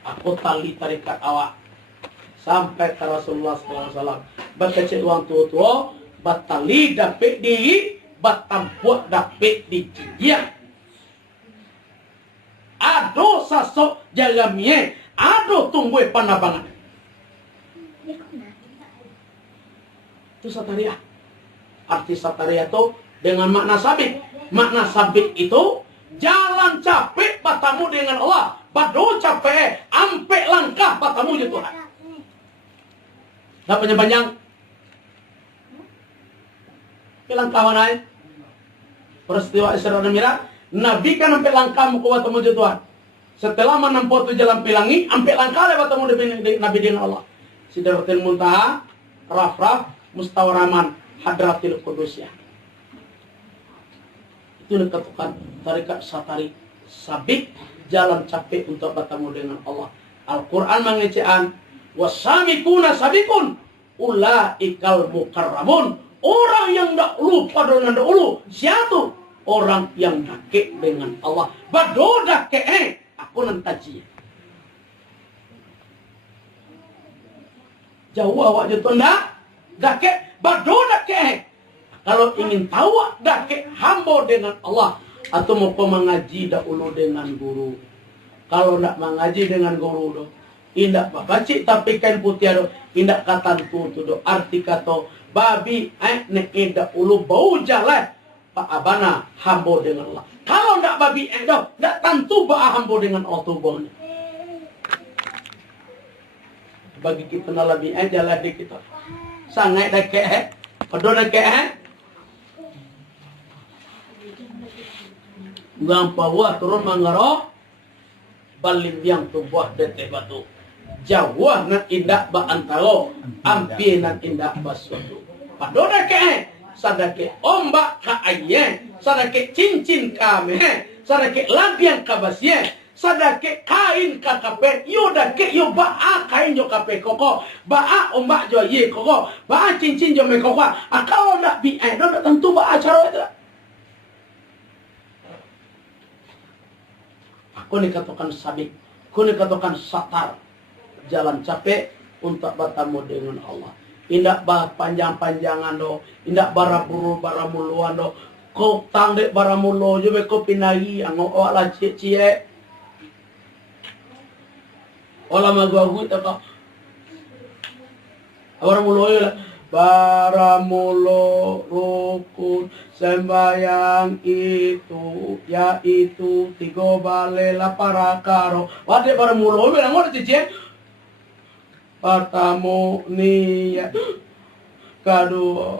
Aku tali tarikat awak sampai ke Rasulullah Sallallahu Alaihi Wasallam. Berkecil uang tua-tua, batali dapet di, batampuak dapet di dia. Aduh sasok jagamnya, aduh tunggu panabangan. Itu Satariyah. Arti Satariyah itu dengan makna sabit. Makna sabit itu jalan capek batamu dengan Allah. Bado capek, ampe langkah batamu ya Tuhan. Gak panjang-panjang. Langkah mana? Peristiwa Isra dan Mi'raj. Nabi kan ampe langkah muka batamu ya Tuhan. Setelah menempuh tu jalan pelangi, ampe langkah le batamu Nabi dengan Allah. Sidratul Muntaha, Raf-Raf, Mustawaraman, Hadratil Qudusiyah. Itu dikatakan tarikat Satari sabik jalan capek untuk bertemu dengan Allah. Al-Quran mengecekan wasabiquna sabikun ulaikal mukarramun. Orang yang dahulu pada dahulu siapa? Orang yang dakek dengan Allah. Bado dakek aku nanti jauh awak jatuh ndak dakek bado dakek. Kalau ingin tahu dakek hamba dengan Allah, atau mau kau mengaji dahulu dengan guru. Kalau nak mengaji dengan guru do, indak baca tapi kain putih do, indak kata tu do. Arti kata babi nek indak ulu bau jalan pak abana hambo dengan Allah. Kalau ndak babi do, ndak tentu ba hambo dengan Allah tu bang. Bagi kita nak lebih jalan di kita. Sangat dekat, pada dekat. Gampang buah turun mangaro, balim yang tu buah detek batu. Jauh nak indak ba antaro, ampi nak indak basuatu. Pada dekat, sadake ombak ka aye, sadake cincin kame, sadake lampiang kabasye. Sadake kain kakape, yo dake yo baa kain jo kape koko, baa ombak jo ye koko, baa cincin jo me koko. Kalau ndak bi do tentu baa caro itu. Aku ni katakan sabik, aku ni katakan satar, jalan capek untuk bertemu dengan Allah. Indak bah panjang-panjangan do, indak baramuluan do. Kau tangdek baramulo jo be ko pinagi ango ala cie-cie. Olah magagu taka. Baramulo rukun sembayang itu yaitu tiga balela para karo. Wade baramulo bilang ngono cici. Pertama niya kedua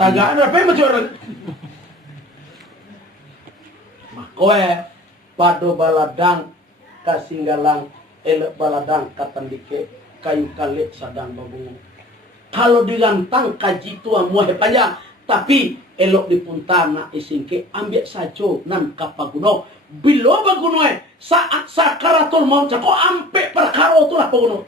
tagaan apa yang macam makoe pado baladang kasinggalang elok baladang katandike kayu kalik sadang babungu. Kalau dilantang kaji tua muah panjang, tapi elok dipuntan nak isingke ambil sajo nan kapaguno. Bilo baguno saat sakaratul maut cako ampe perkara itulah paguno.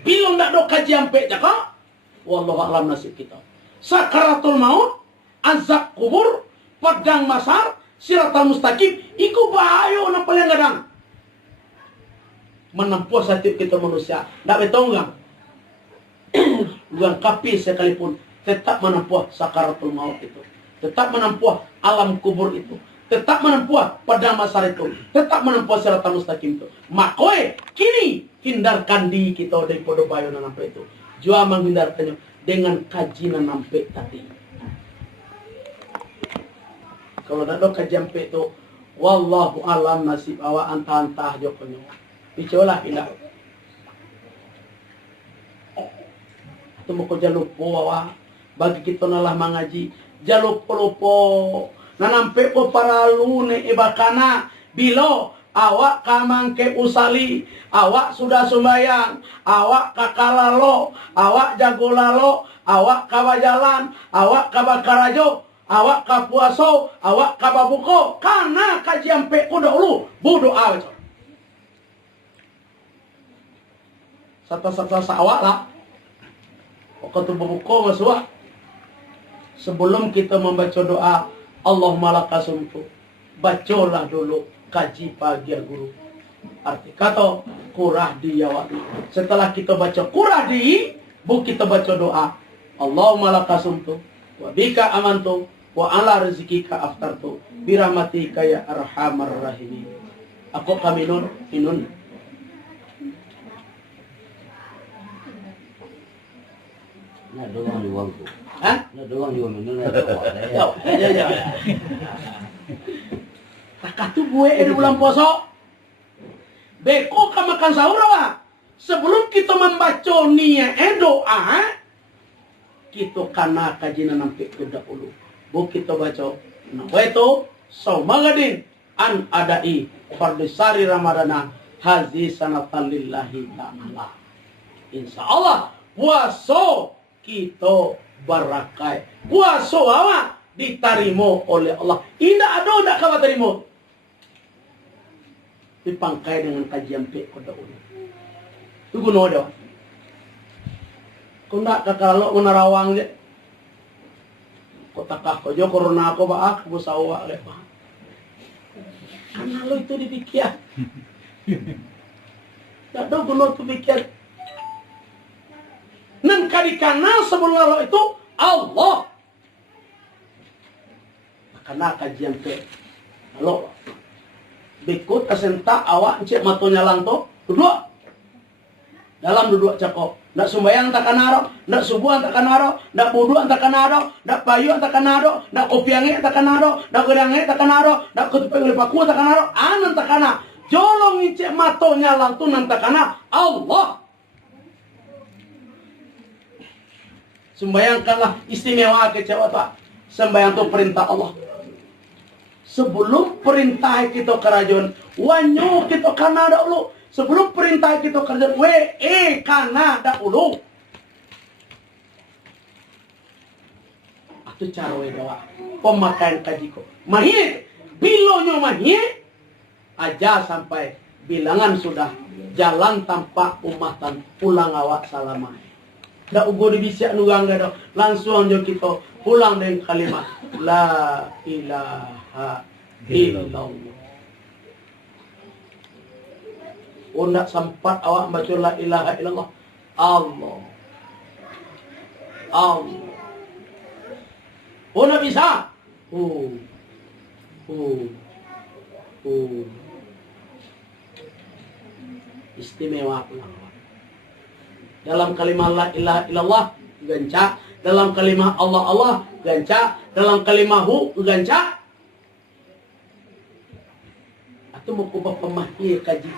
Bilo ndak do kaji ampe cako, wallahu alam nasib kita. Sakaratul maut, azab kubur, padang masar, siratal mustaqim, iku bahaya na paling gadang. Menempuh setiap kita manusia, ndak betonggang. Bukan kapi sekalipun tetap menempuh sakaratul maut itu, tetap menempuh alam kubur itu, tetap menempuh padang masar itu, tetap menempuh siratal mustaqim itu. Makoe kini hindarkan di kita dari podo bayo nampe itu. Jua menghindarkannya dengan kajian nampe tadi. Kalau nak do kajian pe itu, wallahu alam nasib awak antah-antah jokonyo. Bicolah indah. Itu mau jalupo awak. Bagi kita nalah mengaji, jalupo-lupo. Nanampe ko para lune ibakana bilo awak kamang ke usali, awak sudah sembayang, awak kakalalo, awak jagolalo, awak kabajalan, awak kabakarajo, awak kapuaso, awak kababuko, karena kajian pe ko dahulu bodoh awet. Sata-sata awak lah. Waktu berbuka masuk. Sebelum kita membaca doa Allahumma lakasumtu, bacalah dulu kaji pagi guru. Arti kata kurah di awak. Setelah kita baca kurah di, bu kita baca doa Allahumma lakasumtu wa bika amantu wa ala rizkika aftartu birahmatika ya arhamar rahimin. Aku kami inun. Nak doang di uang tu. Hah? Nak doang di uang minum nak Ya. Takah tu gue di bulan puasa. Beko ka makan sahur lah. Sebelum kita membaca niat doa, kita kana kajian nampi kuda ulu. Bu kita baca. Nah, itu saumagadin an adai fardisari ramadana hazi sanatan lillahi ta'ala. Insyaallah puasa kita barakai. Puasa awak diterima oleh Allah. Indah ada tak kamu terima? Dipangkai dengan kajian pe koda ulu. Itu guna ada. Kau nak kalau menarawang je. Kau takah kau jo corona kau baak kau sawa le. Karena lo itu dipikir. Tak ada guna tu pikir. Nan kadi kana sebelum Allah itu Allah. Takana kajian ke. Halo. Bikut kasenta awak cek matonya lanto. Duduk. Dalam duduk cakok. Ndak sembayang tak kanaro, ndak subuhan tak kanaro, ndak buduan tak kanaro, ndak payu tak kanaro, ndak kopiange tak kanaro, ndak gerange tak kanaro, ndak kutupe paku tak kanaro, anan tak kana. Jolong icek matonya lantu nan tak kana Allah. Sembayangkanlah istimewa ke cewek tak. Sembayang tu perintah Allah. Sebelum perintah kita kerajaan, wanyo kita kana dahulu. Sebelum perintah kita kerja, kana dahulu. Itu cara wedawa. Pemakaian kajiko. Mahir. Bilonyo mahir. Aja sampai bilangan sudah. Jalan tanpa umatan. Pulang awak salamai. Dak ugo dibisiak nugang gado. Langsung jo kita pulang dengan kalimat. La ilaha illallah. Undak sempat awak baca la ilaha illallah. Allah. Nak bisa? Istimewa pula. Dalam kalimat la ilaha illallah gancak, dalam kalimat Allah Allah gancak, dalam kalimat hu gancak. Atau mau kubah pemahir kaji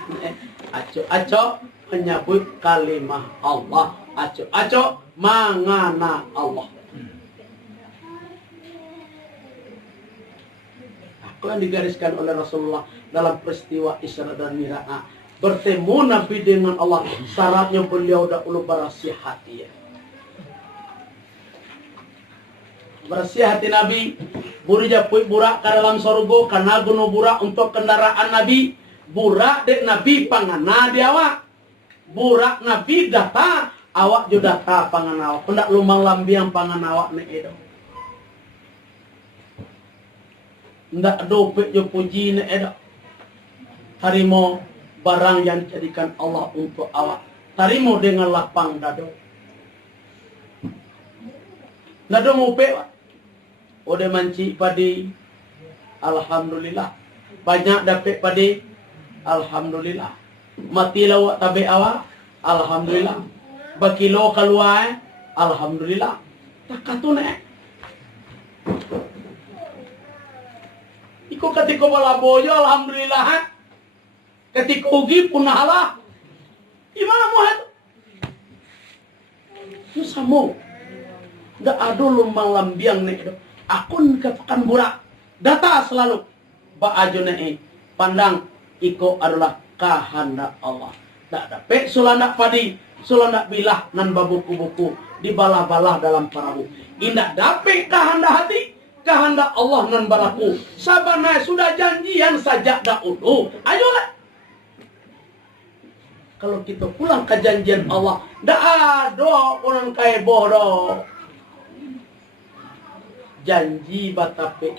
aco menyebut kalimah Allah, aco mangana Allah. Aku yang digariskan oleh Rasulullah dalam peristiwa Isra dan Mi'raj. Bertemu Nabi dengan Allah, syaratnya beliau dahulu bersih hati. Bersih hati Nabi, buri japui burak ke dalam sorgo, karena guna burak untuk kendaraan Nabi. Burak dek Nabi pangana diawak. Burak Nabi data, awak juga data panganawak. Pendak lumang lambiang panganawak ni edo. Ndak dopek jo puji ni edo. Harimau barang yang dijadikan Allah untuk awak. Harimau dengan lapang dado. Dado ngupek. Ode manci padi. Alhamdulillah. Banyak dapat padi. Alhamdulillah. Mati lawak tabe awak. Alhamdulillah. Bakilo keluar. Alhamdulillah. Takatune. Iko ketika bala boyo alhamdulillah. Ketika ugi punah Allah. Gimana muhat? Itu samo. Nggak ada lumbang lambiang nih. Akun kepekan burak. Data selalu. Ba'ajo nih. Pandang. Iko adalah kehendak Allah. Tak dapat sulandak padi. Sulandak bilah nan babuku-buku. Dibalah-balah dalam perahu. Indak dapat kehendak hati. Kehendak Allah nan balaku. Sabana sudah janjian sajak dahulu. Ayolah. Kalau kita pulang ke janjian Allah, dak ada orang kaya bodoh. Janji batape,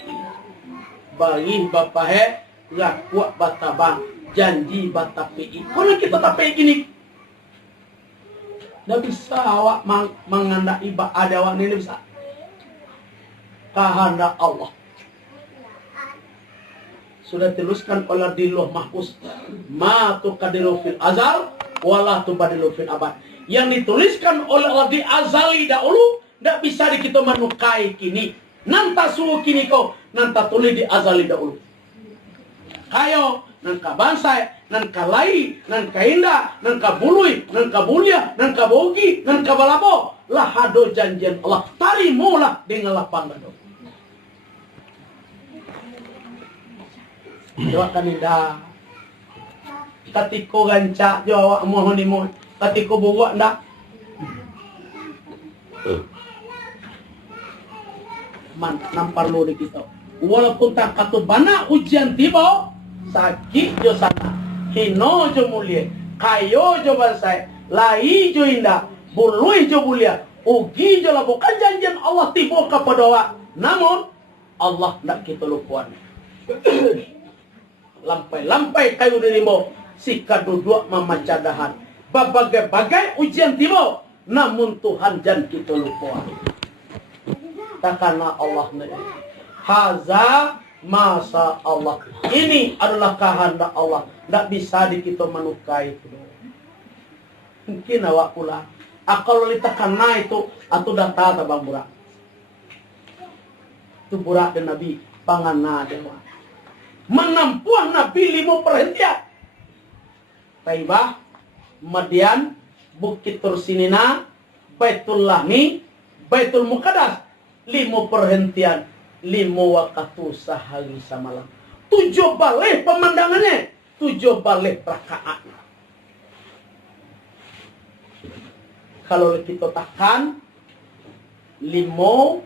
bagi bapahe, gak kuat batabang. Janji batape. Kalau kita tape gini, dak bisa awak mengandai ada awak ini bisa. Kehendak Allah sudah dituliskan oleh di Lauh Mahfuz. Ma tuqaddiru fil azal wala tubadilu fil abad. Yang dituliskan oleh Allah di azali dahulu tidak bisa kita menukai kini. Nanta suhu kini kau nanta tulis di azali dahulu. Kayo nangka bansai, nangka lai, nangka indah, nangka bului, nangka bulia, nangka bogi, nangka balabo. Lah hado janjian Allah. Tarimulah dengan lapang dado. Jawab kan indah. Katiko gancak jawab mohon imo. Katiko buat ndak. Man nampar lo di kita. Walaupun tak katu bana ujian tiba, sakit jo sana, hino jo mulia, kayo jo bansai, lai jo indah, bului jo mulia, ugi jo labo. Kan janjian Allah tiba kepada awak. Namun Allah ndak kita lupuan. Lampai-lampai kayu dirimu sika duduk memacadahan bagai-bagai ujian tiba namun Tuhan jan kita lupa takana Allah Haza masa Allah. Ini adalah kehendak Allah. Tidak bisa kita menukai itu. Mungkin awak pula. Kalau litakan itu atau data tabang burak. Itu burak dan Nabi pangana dewa. Menampuh Nabi 5 perhentian. Taibah, Madian, Bukit Tursinina, Baitul Lahmi, Baitul Muqaddas. 5 perhentian, 5 waktu sehari semalam. 7 balik pemandangannya, 7 balik rakaat. Kalau kita takkan 5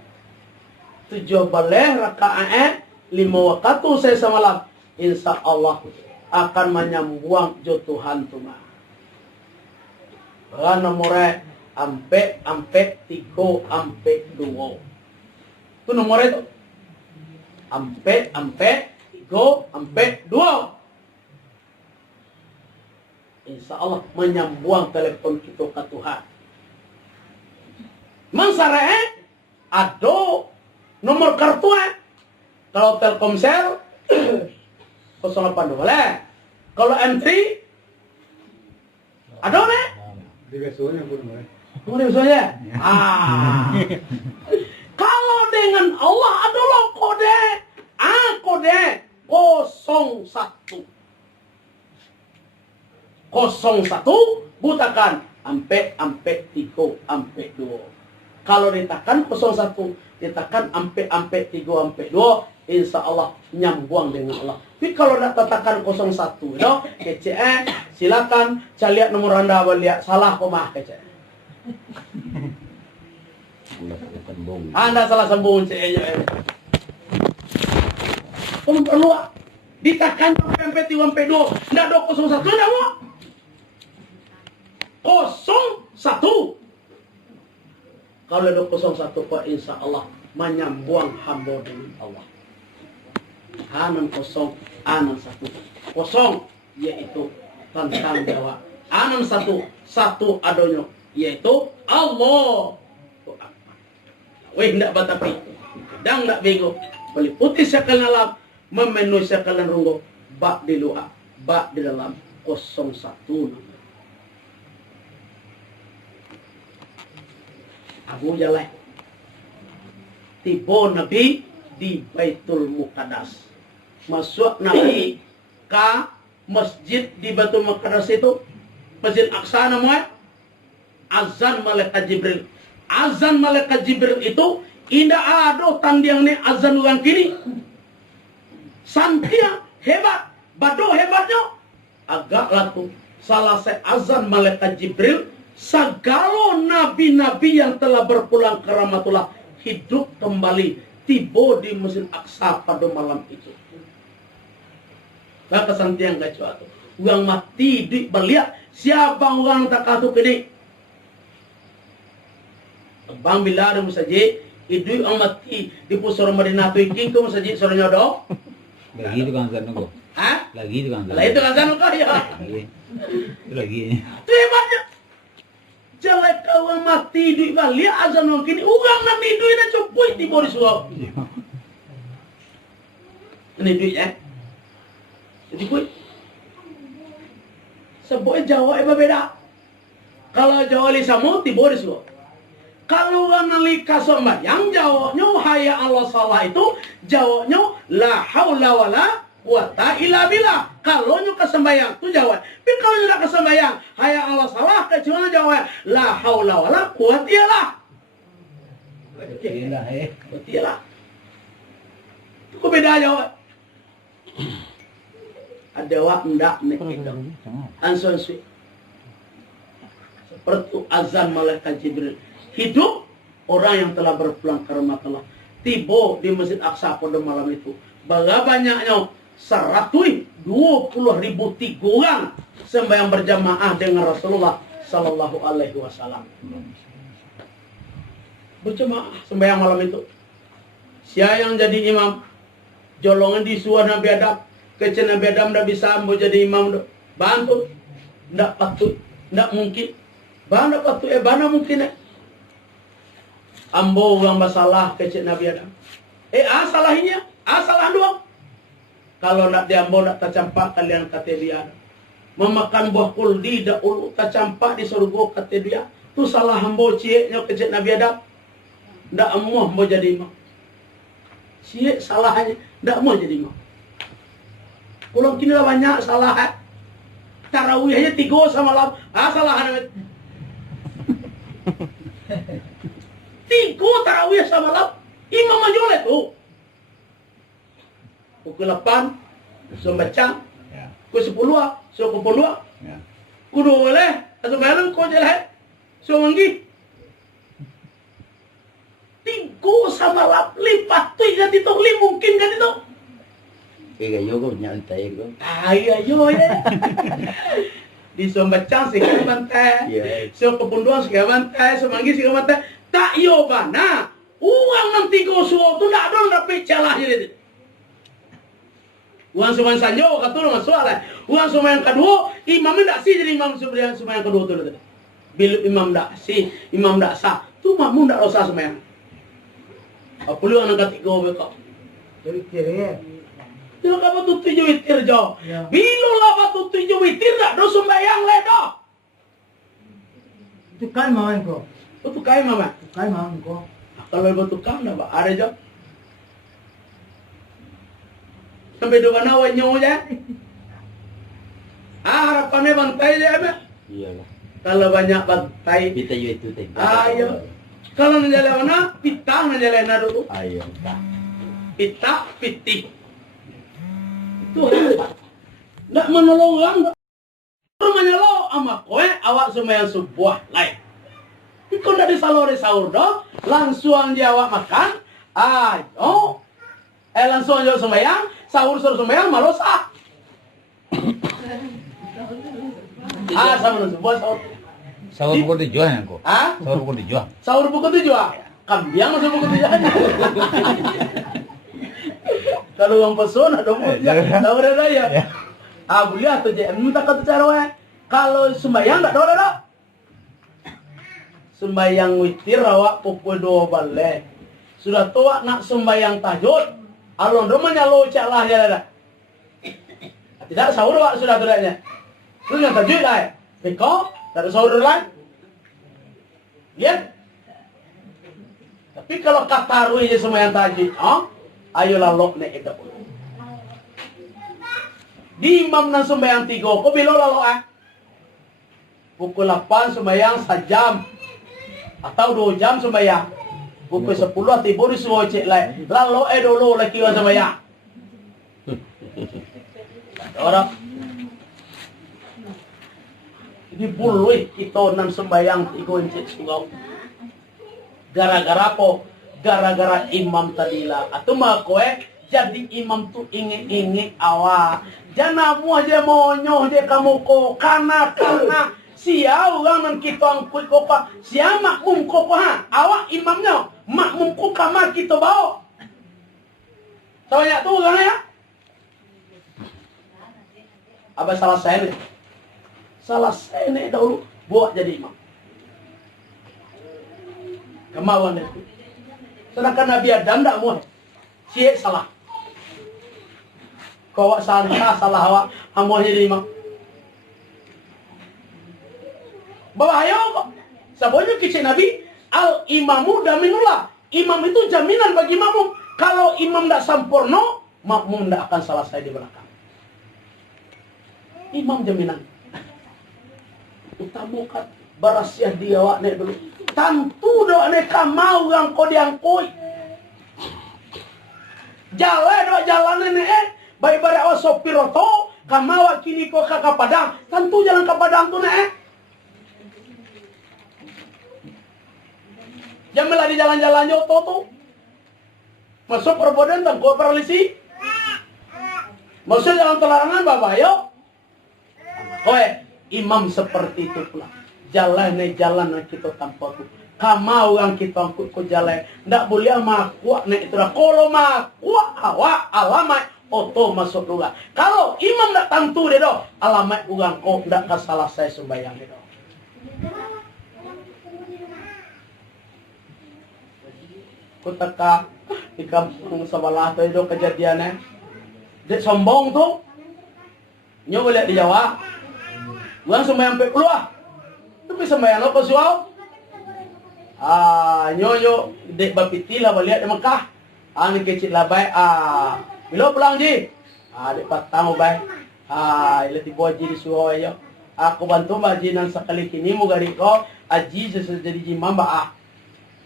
7 balik rakaat 5 waktu saya semalam, insya Allah akan menyambung jo Tuhan tuma. Bahkan nomornya ampe 3 ampe 2. Itu nomornya itu. Ampe 3 ampe 2. Insya Allah menyambung telepon kita ke Tuhan. Mangsare ada nomor kartu kalau Telkomsel 08 boleh. Kalau M3 ada nih? Mana biasanya? Kalau dengan Allah adalah kode. Kode 01. 01 butakan ampe 3 ampe 2. Kalau ditekan 01, ditekan ampe 3 ampe 2, insya Allah nyambung dengan Allah. Tapi kalau nak tekan 01, no, kece, silakan saya lihat nomor Anda, lihat salah komah kece. Anda salah sambung cece. Kamu perlu ditekan ampe 3 ampe 2, ndak ada 01, ndak mau. 01. Kalau ada 01 Pak, insya Allah menyambung hamba dengan Allah. Anan 0, anan 1. 0 yaitu tentang jawab. Anan 1 adanya yaitu Allah. Weh ndak batapi, dang ndak bego. Meliputi sekalian alam, memenuhi sekalian runggo. Bak di luar, bak di dalam 01. Abu Jalai tiba Nabi di Baitul Muqaddas. Masuk Nabi ke masjid di Baitul Muqaddas itu, Masjid Aqsa namanya. Azan malaikat Jibril. Azan malaikat Jibril itu indah ada tanding ni azan orang kini. Santia hebat, bado hebatnya. Agak laku salah se azan malaikat Jibril. Segala nabi-nabi yang telah berpulang ke rahmatullah hidup kembali tiba di Masjid Aqsa pada malam itu. Maka santiang gak cuat. Orang mati di beliak siapa orang tak katu kini. Bang bila ada musajid itu orang mati di pusara Madinah tu iking tu musajid suruh nyodo. Lagi itu kan sana kok. Hah? Lagi itu kan sana. Lah itu kan sana kok ya. Lagi. Itu hebatnya. Jelek kawan mati duit balik azan orang kini orang nak ni duit nak cukup di bawah suap. Ini duit jadi kuih. Sebab Jawa berbeda. Kalau Jawa li sama di bawah suap. Kalau orang nalika sembahyang jawabnya haya Allah salah itu jawabnya la haula wala quwata illa billah. Kalau nyu kesembayang tu jawab. Tapi kalau nyu nak kesembayang haya Allah salah kecuali jawab la haula wala quwata illallah. Iyalah. Itu beda jawab. Ada wak ndak nek itu. Anson sui. Seperti azan malaikat Jibril. Hidup orang yang telah berpulang ke rumah Allah. Tiba di Masjid Aqsa pada malam itu. Berapa banyaknya? 120.000 orang sembahyang berjamaah dengan Rasulullah Sallallahu Alaihi Wasallam. Berjamaah sembahyang malam itu. Siapa yang jadi imam? Jolongan di suara Nabi Adam. Kecil Nabi Adam dah bisa ambil jadi imam. Bantu. Tidak patut. Tidak mungkin. Bana patut. Bana mungkin. Ambo orang masalah kecil Nabi Adam. Salahnya, salah doang. Kalau nak diambo nak tercampak kalian kata dia. Memakan buah kuldi dak ulu tercampak di surga kata dia. Tu salah hambo cieknya kecil Nabi Adam. Ndak amuh mau jadi imam. Ciek salahnya, ndak mau jadi imam. Pulang kini lah banyak salah. Tarawihnya 3 sama 8. Salah. 3 tarawih sama 8. Imam majoleh tu. Pukul 8, so baca. Ya. Pukul 10, so pukul 10. Ya. Kudu boleh, atau baru kau jalan. So manggi. 3 sama 8 lipat tu kan itu mungkin kan itu. Kayo ko nyantay ko. Ayo ya. Di so baca sih kan bantai. Iya. So pukul 2 sih bantai, so manggi sih bantai. Tak yo bana. Uang nang 3 suo tu ndak ada dapat celah jadi. Uang sumayan sanjo katulung soalnya. Uang sumayan kedua, imam ndak sih jadi imam sumayan kedua tu. Bila imam ndak sih, imam ndak sah, tu makmum ndak usah sumayan. Apa lu anak ketiga mereka? Jadi kira. Dia apa tu 7 witir jo. Ya. Bila lah tu 7 witir ndak do sembahyang le do. Itu kan mau ko. Tu kai mama. Kan mau ko. Kalau betul kan dah ada jo. Sampai dua nawa nyawa je. Harapannya bantai je apa? Iya lah. Kalau banyak bantai. Kita yo itu teh. Ayo. Kalau nanjala mana? Pitang nanjala na dulu. Ayo. Pita, piti. Itu apa? Ndak menolong orang. Menyelo ama kowe awak sembahyang subuh lain. Kau ndak disalore sahur do, langsung dia awak makan. Ayo. Langsung aja sembahyang, sahur sembahyang malah sah. Sama subuh sahur. Sahur pukul 7 ya kok. Sahur pukul 7. Sahur pukul 7. Kambiang masuk pukul 7 aja. Kalau orang peson ada punya, sahur ada ya. Boleh atau je, minta kata cara kalau sembahyang tak ada. Sembahyang witir awak pukul 2 balik. Sudah tua nak sembahyang tahajud. Alon do menyalo caklah ya dah. Tidak sahur awak sudah tudaknya. Terus yang tahajud lah. Beko, tak ada sahur lain. Lihat. Tapi kalau kata ruih je sembahyang tahajud, ayolah lok nek itu. Di imam nan sembahyang 3, kau bila lalu pukul 8 sembahyang sejam atau 2 jam sembahyang. Pukul 10 tiba disuruh cek lain. Lalu dulu lagi orang sembahyang. Orang ini puluh kita nan sembahyang 3 cek sugau. Gara-gara apa? Gara-gara imam tadilah. Atau mah kowe jadi imam tu ingin awak. Jangan mu aja monyoh je kamu ko karena sia orang nan kita angkut ko pa. Sia makmum ko pa. Awak imamnya makmum ko kama kita bawa. Tahu ya tu kan ya? Apa salah saya ni? Salah saya ni dahulu buat jadi imam. Kemauan itu. Sedangkan Nabi Adam tak mau. Cie salah. Kau awak salah awak hamba jadi imam. Bahaya kok. Sebabnya kecil Nabi al imamu daminullah. Imam itu jaminan bagi makmum. Kalau imam tidak sempurna, makmum tidak akan selesai di belakang. Imam jaminan. Utamakan barasiah dia awak nek dulu. Tentu doa nek kamau yang kau diangkui. Jalan nek baik bare awak sopir oto, kamau kini kau kakak Padang. Tentu jalan ke Padang tu nek. Janganlah di jalan-jalannya oto tu. Masuk perbodan dan kau paralisi. Masuk jalan telarangan bapak yo. Kowe imam seperti itu pula. Jalan kita tanpa tu. Kamau yang kita angkut ko jalan. Ndak boleh makuak nek itu dah. Kalau makuak awak alamat oto masuk dulu. Kalau imam ndak tentu dia doh. Alamat urang ko ndak salah saya sembahyang dia doh. Ko taka di kampung sebelah tuh itu kejadiannya. Dek sombong tuh. Nyo boleh di Jawa. Gua sembahyang pe keluar. Tapi sembahyang lo kasuau. Nyo dek bapitila balik di Mekah. Ani kecil lah baik. Bilo pulang ji. Dek patang baik. Ila tibo ji di suho ayo. Aku bantu bajinan sekali kini mu gari ko aji jadi jimam ba.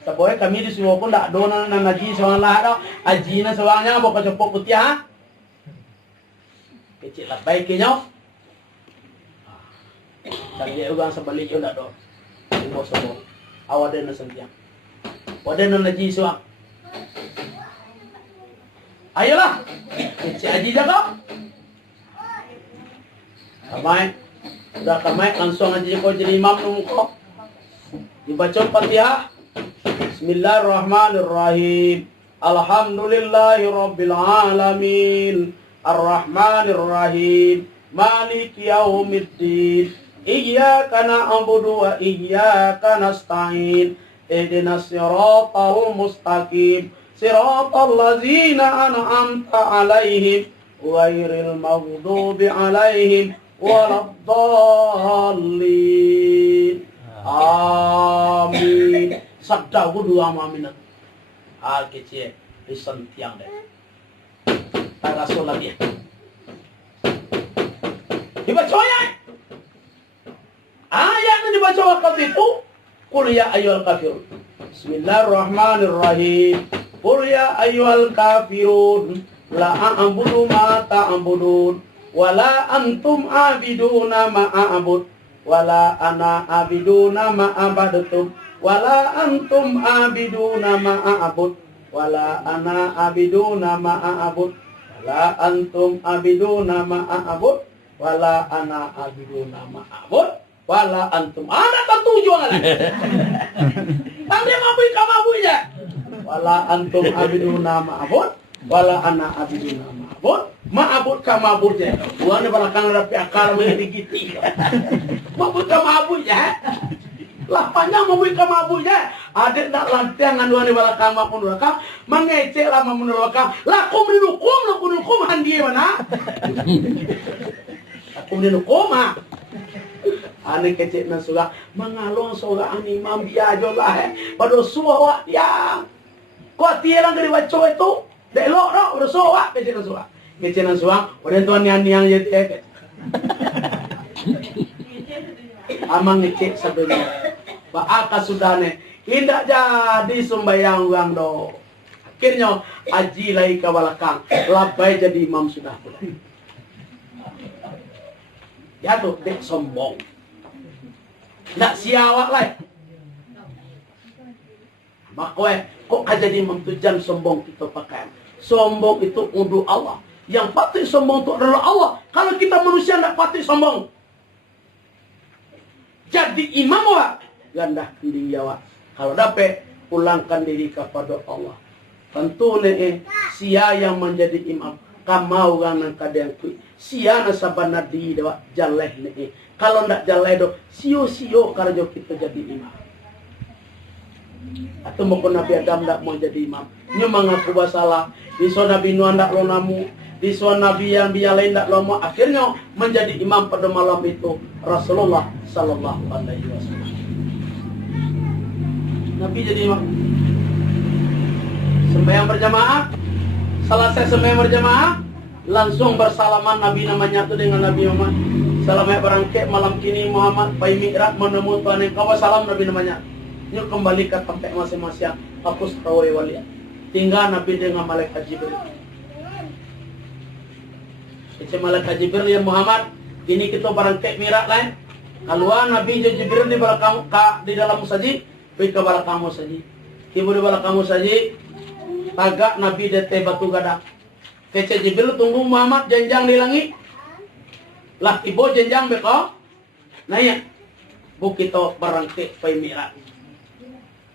Saboy kami di suho pun dak dona nan aji soang lah do. Aji na soangnya boko cepok putih ha. Kecil lah baik kenyo. Tadi ugang sebalik yo ndak do. Sobo. Awade na sentiang. Wade na naji soang. Ayolah. Kecil aji jaga. Kamai. Udah kamai langsung aja kau jadi imam nungko. Dibaca Fatihah. Bismillahirrahmanirrahim. Alhamdulillahirabbil alamin. Arrahmanirrahim. Maliki yaumiddin. Iyyaka na'budu wa iyyaka nasta'in. Ihdinas siratal mustaqim. Siratal ladzina an'amta 'alaihim ghairil maghdubi 'alaihim waladdallin. Amin. Sabda wudu amin. Kecil lisan tiang deh. Tara solat dia. Dibaca ayat yang dibaca waktu itu. Qul ya ayyuhal kafirun. Bismillahirrahmanirrahim. Qul ya ayyuhal kafirun. La a'budu ma ta'budun. Wala antum abiduna ma a'bud. Wala ana abiduna ma abadtum. Wala antum abiduna ma a'bud. Wala ana abiduna ma a'bud. Wala antum abiduna ma a'bud. Wala ana abiduna ma a'bud. Wala antum. Anak ketujuh kan? Tanda mabui kamabunya. Wala antum abiduna ma a'bud. Wala ana abiduna ma a'bud. Ma'abud kamabud ya. Bukan belakang rapi akal mendigiti. Mabud kamabud ya. Lah panjang mabud kamabud ya. Ada nak lantiang anduan di belakang maupun belakang. Mengecek lama menurut belakang. Lakum dinukum handi mana? Lakum dinukum ha. Ane kecek na surah. Mengalung surah ani imam biajo lah. Pada suah ya. Kau tiang dari baca itu. Dek lo pada suah kecek na surah. Kecilan suang, udah tuan yang jadi amang ngecek sebenarnya. Baaka sudah ne, tidak jadi sembahyang uang do. Akhirnya aji lagi ke belakang, labai jadi imam sudah pula. Ya tuh dek sombong, nak siawak lah. Makanya kok jadi imam tujuan sombong kita pakai. Sombong itu untuk Allah. Yang patut sombong itu adalah Allah. Kalau kita manusia tidak patut sombong. Jadi imam wa ganda kending Jawa. Kalau dapat pulangkan diri kepada Allah. Tentu sia yang menjadi imam. Kamau ganang kadang kui. Sia nasabana di dewa jaleh Kalau tidak jaleh do sio kalau kita jadi imam. Atau mau Nabi Adam tidak mau jadi imam. Nyo mengaku bersalah. Diso Nabi Nuh tidak lo namu. Diso Nabi yang biar lain tidak lo mau. Akhirnya menjadi imam pada malam itu Rasulullah Sallallahu Alaihi Wasallam. Nabi jadi imam. Sembahyang berjamaah. Selesai sembahyang berjamaah, langsung bersalaman Nabi namanya itu dengan Nabi Muhammad. Salamnya berangkat malam kini Muhammad pai mi'raj menemui Tuhan yang kau salam Nabi namanya. Ini kembali ke tempat masing-masing. Hapus tawai walian. Tinggal Nabi dengan malaikat Jibril. Kecil malaikat Jibril ya Muhammad. Ini kita berangkat mi'raj lain. Keluar Nabi Jibril di belakang di dalam musajid, pergi ke belakang musajid. Ibu di belakang musajid, tagak Nabi dete batu gadah. Kecil Jibril tunggu Muhammad jenjang di langit. Lah ibu jenjang beko. Naya. Bu kita berangkat pai mi'raj.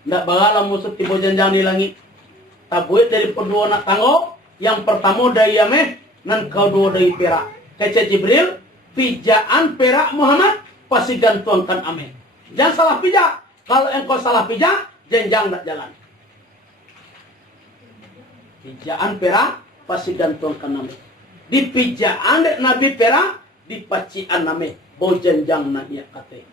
Ndak bagalah musuh ibu jenjang di langit. Tabuit dari kedua nak tanggo. Yang pertama dari Yameh, dan kedua dari perak. Kecil Jibril, pijaan perak Muhammad pasti gantuangkan amin. Jangan salah pijak. Kalau engkau salah pijak, jenjang tak jalan. Pijaan perak pasti gantung ke nami. Di pijaan dek nabi perak di pacian nami. Bau jenjang na iya kate.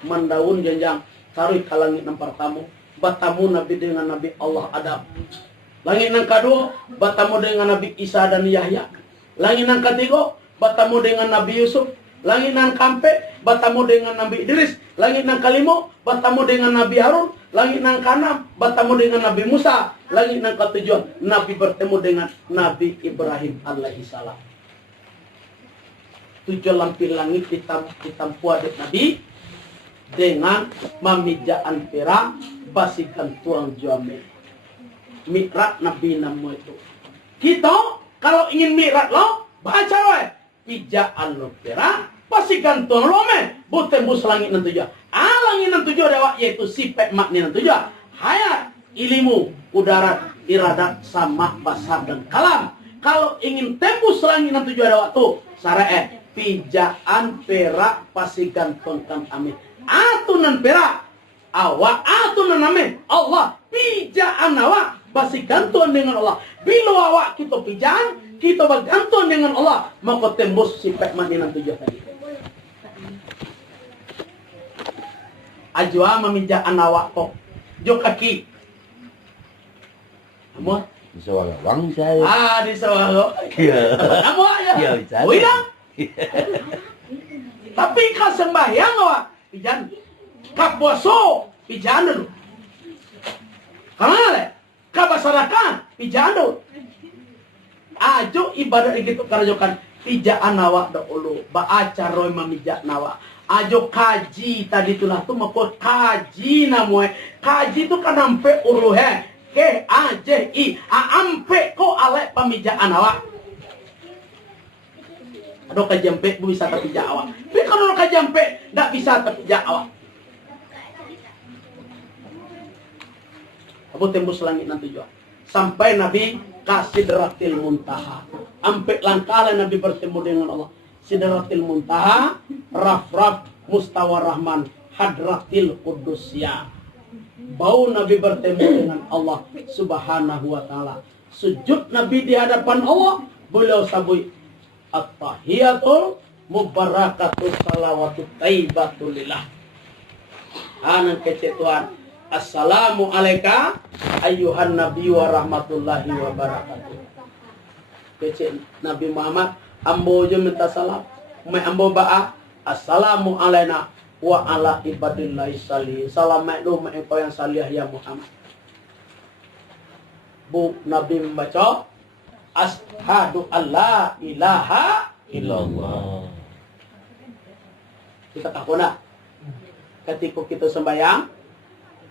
Mandaun jenjang taruh ke langit ng pertama. Batamu nabi dengan nabi Allah Adam. Langit ng kedua batamu dengan nabi Isa dan Yahya. Langit ng ketiga batamu dengan nabi Yusuf. Langit ng kampe batamu dengan nabi Idris. Langit ng kalimo batamu dengan nabi Harun. Langit ng kaenam bertemu dengan Nabi Musa. Langit ng ketujuh Nabi bertemu dengan Nabi Ibrahim alaihissalam. 7 lampi langit ditampu adik Nabi dengan mamijaan perak basikan tuang juame. Mi'raj Nabi namu itu. Kita kalau ingin mi'raj lo baca loh. Pijaan lo perak basikan tuang lo me. Tembus langit nan tujuh. Langit nan tujuh dewa yaitu sifat makni nan tujuh. Hayat, ilmu, udara, iradat, sama, basar dan kalam. Kalau ingin tembus langit nan tujuh dewa tuh syarae pijaan perak pasti gantungkan amin. Atunan perak awak atunan amin. Allah pijaan awak pasti gantung dengan Allah. Bila awak kita pijaan kita bergantung dengan Allah maka tembus sifat makni nan tujuh tadi. Ajwa memijaan awak kok. Jo kaki. Kamu? Di Sawagawang saya. Di Sawagawang. Kamu ya? Iya, bisa. Udah. Tapi kau sembahyang awak pijan. Kau puasa pijan dulu. Karena le, kau basarakan pijan dulu. Ajo ibadah gitu karajokan pijaan awak dahulu. Baaca roy memijak nawak. Ajo kaji tadi itulah tuh mau kaji namanya. Kaji itu kan ampe uruhe. Ke aji ampe ko ale pemijaan awak. Aduh kaji ampe bisa terpijak awak. Tapi kalau kaji ampe nggak bisa terpijak awak. Abu tembus langit nanti juga. Sampai Nabi kasih Sidratil Muntaha. Ampe langkah Nabi bertemu dengan Allah. Sidratil Muntaha, Raf-Raf, Mustawa Rahman, Hadratil Qudusya. Bau Nabi bertemu dengan Allah Subhanahu wa ta'ala. Sujud Nabi di hadapan Allah, beliau sabui at-tahiyatul mubarakatul salawatu taibatulillah. Anak kece Tuhan. Assalamu alaika ayyuhan nabi wa rahmatullahi wa barakatuh. Kece Nabi Muhammad ambo je minta salam. Mai ambo ba'a assalamu alaina wa ala ibadillahi salih. Salam mai do mai engkau yang salih ya Muhammad. Bu Nabi membaca asyhadu alla ilaha illallah. Kita takuna ketika kita sembahyang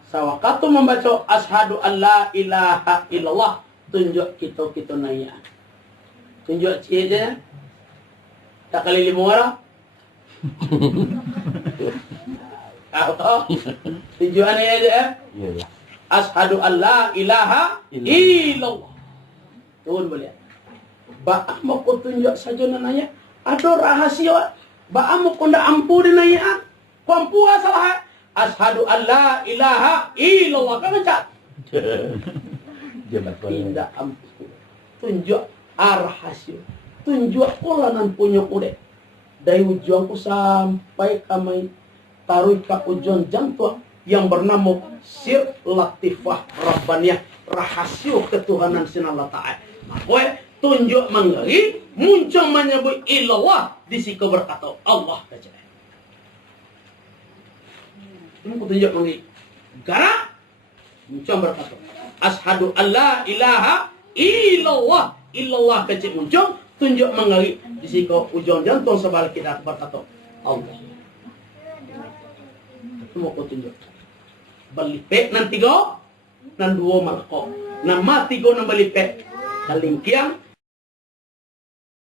sawakatu membaca asyhadu alla ilaha illallah tunjuk kita nanya. Tunjuk cie tak kali 5 orang. Tahu? Tujuannya aja. Iya. Asyhadu alla ilaha illallah. Tuhan boleh. Ba mau ku tunjuk saja nanya. Ada rahasia. Ba mau ku ndak ampu nanya. Kompu salah. Asyhadu alla ilaha illallah kan cat. Tidak ampu. Tunjuk rahasia. Tunjuk kolanan punya ude. Dari ujungku sampai kami taruh ke ujung jantung yang bernama Sir Latifah Rabbaniyah, rahasia ketuhanan sinallah ta'ala. Maka tunjuk menggali muncul menyebut ilallah di siku berkata Allah saja. Ini aku tunjuk menggali. Gara muncul berkata asyhadu alla ilaha illallah. Illallah kecil muncul, tunjuk menggali di siku ujung jantung sebalik kita berkata Allah. Itu mau aku tunjuk. Balipet nan 3, nan 2 malako. Nan mati ko nan balipet. Kalingkiang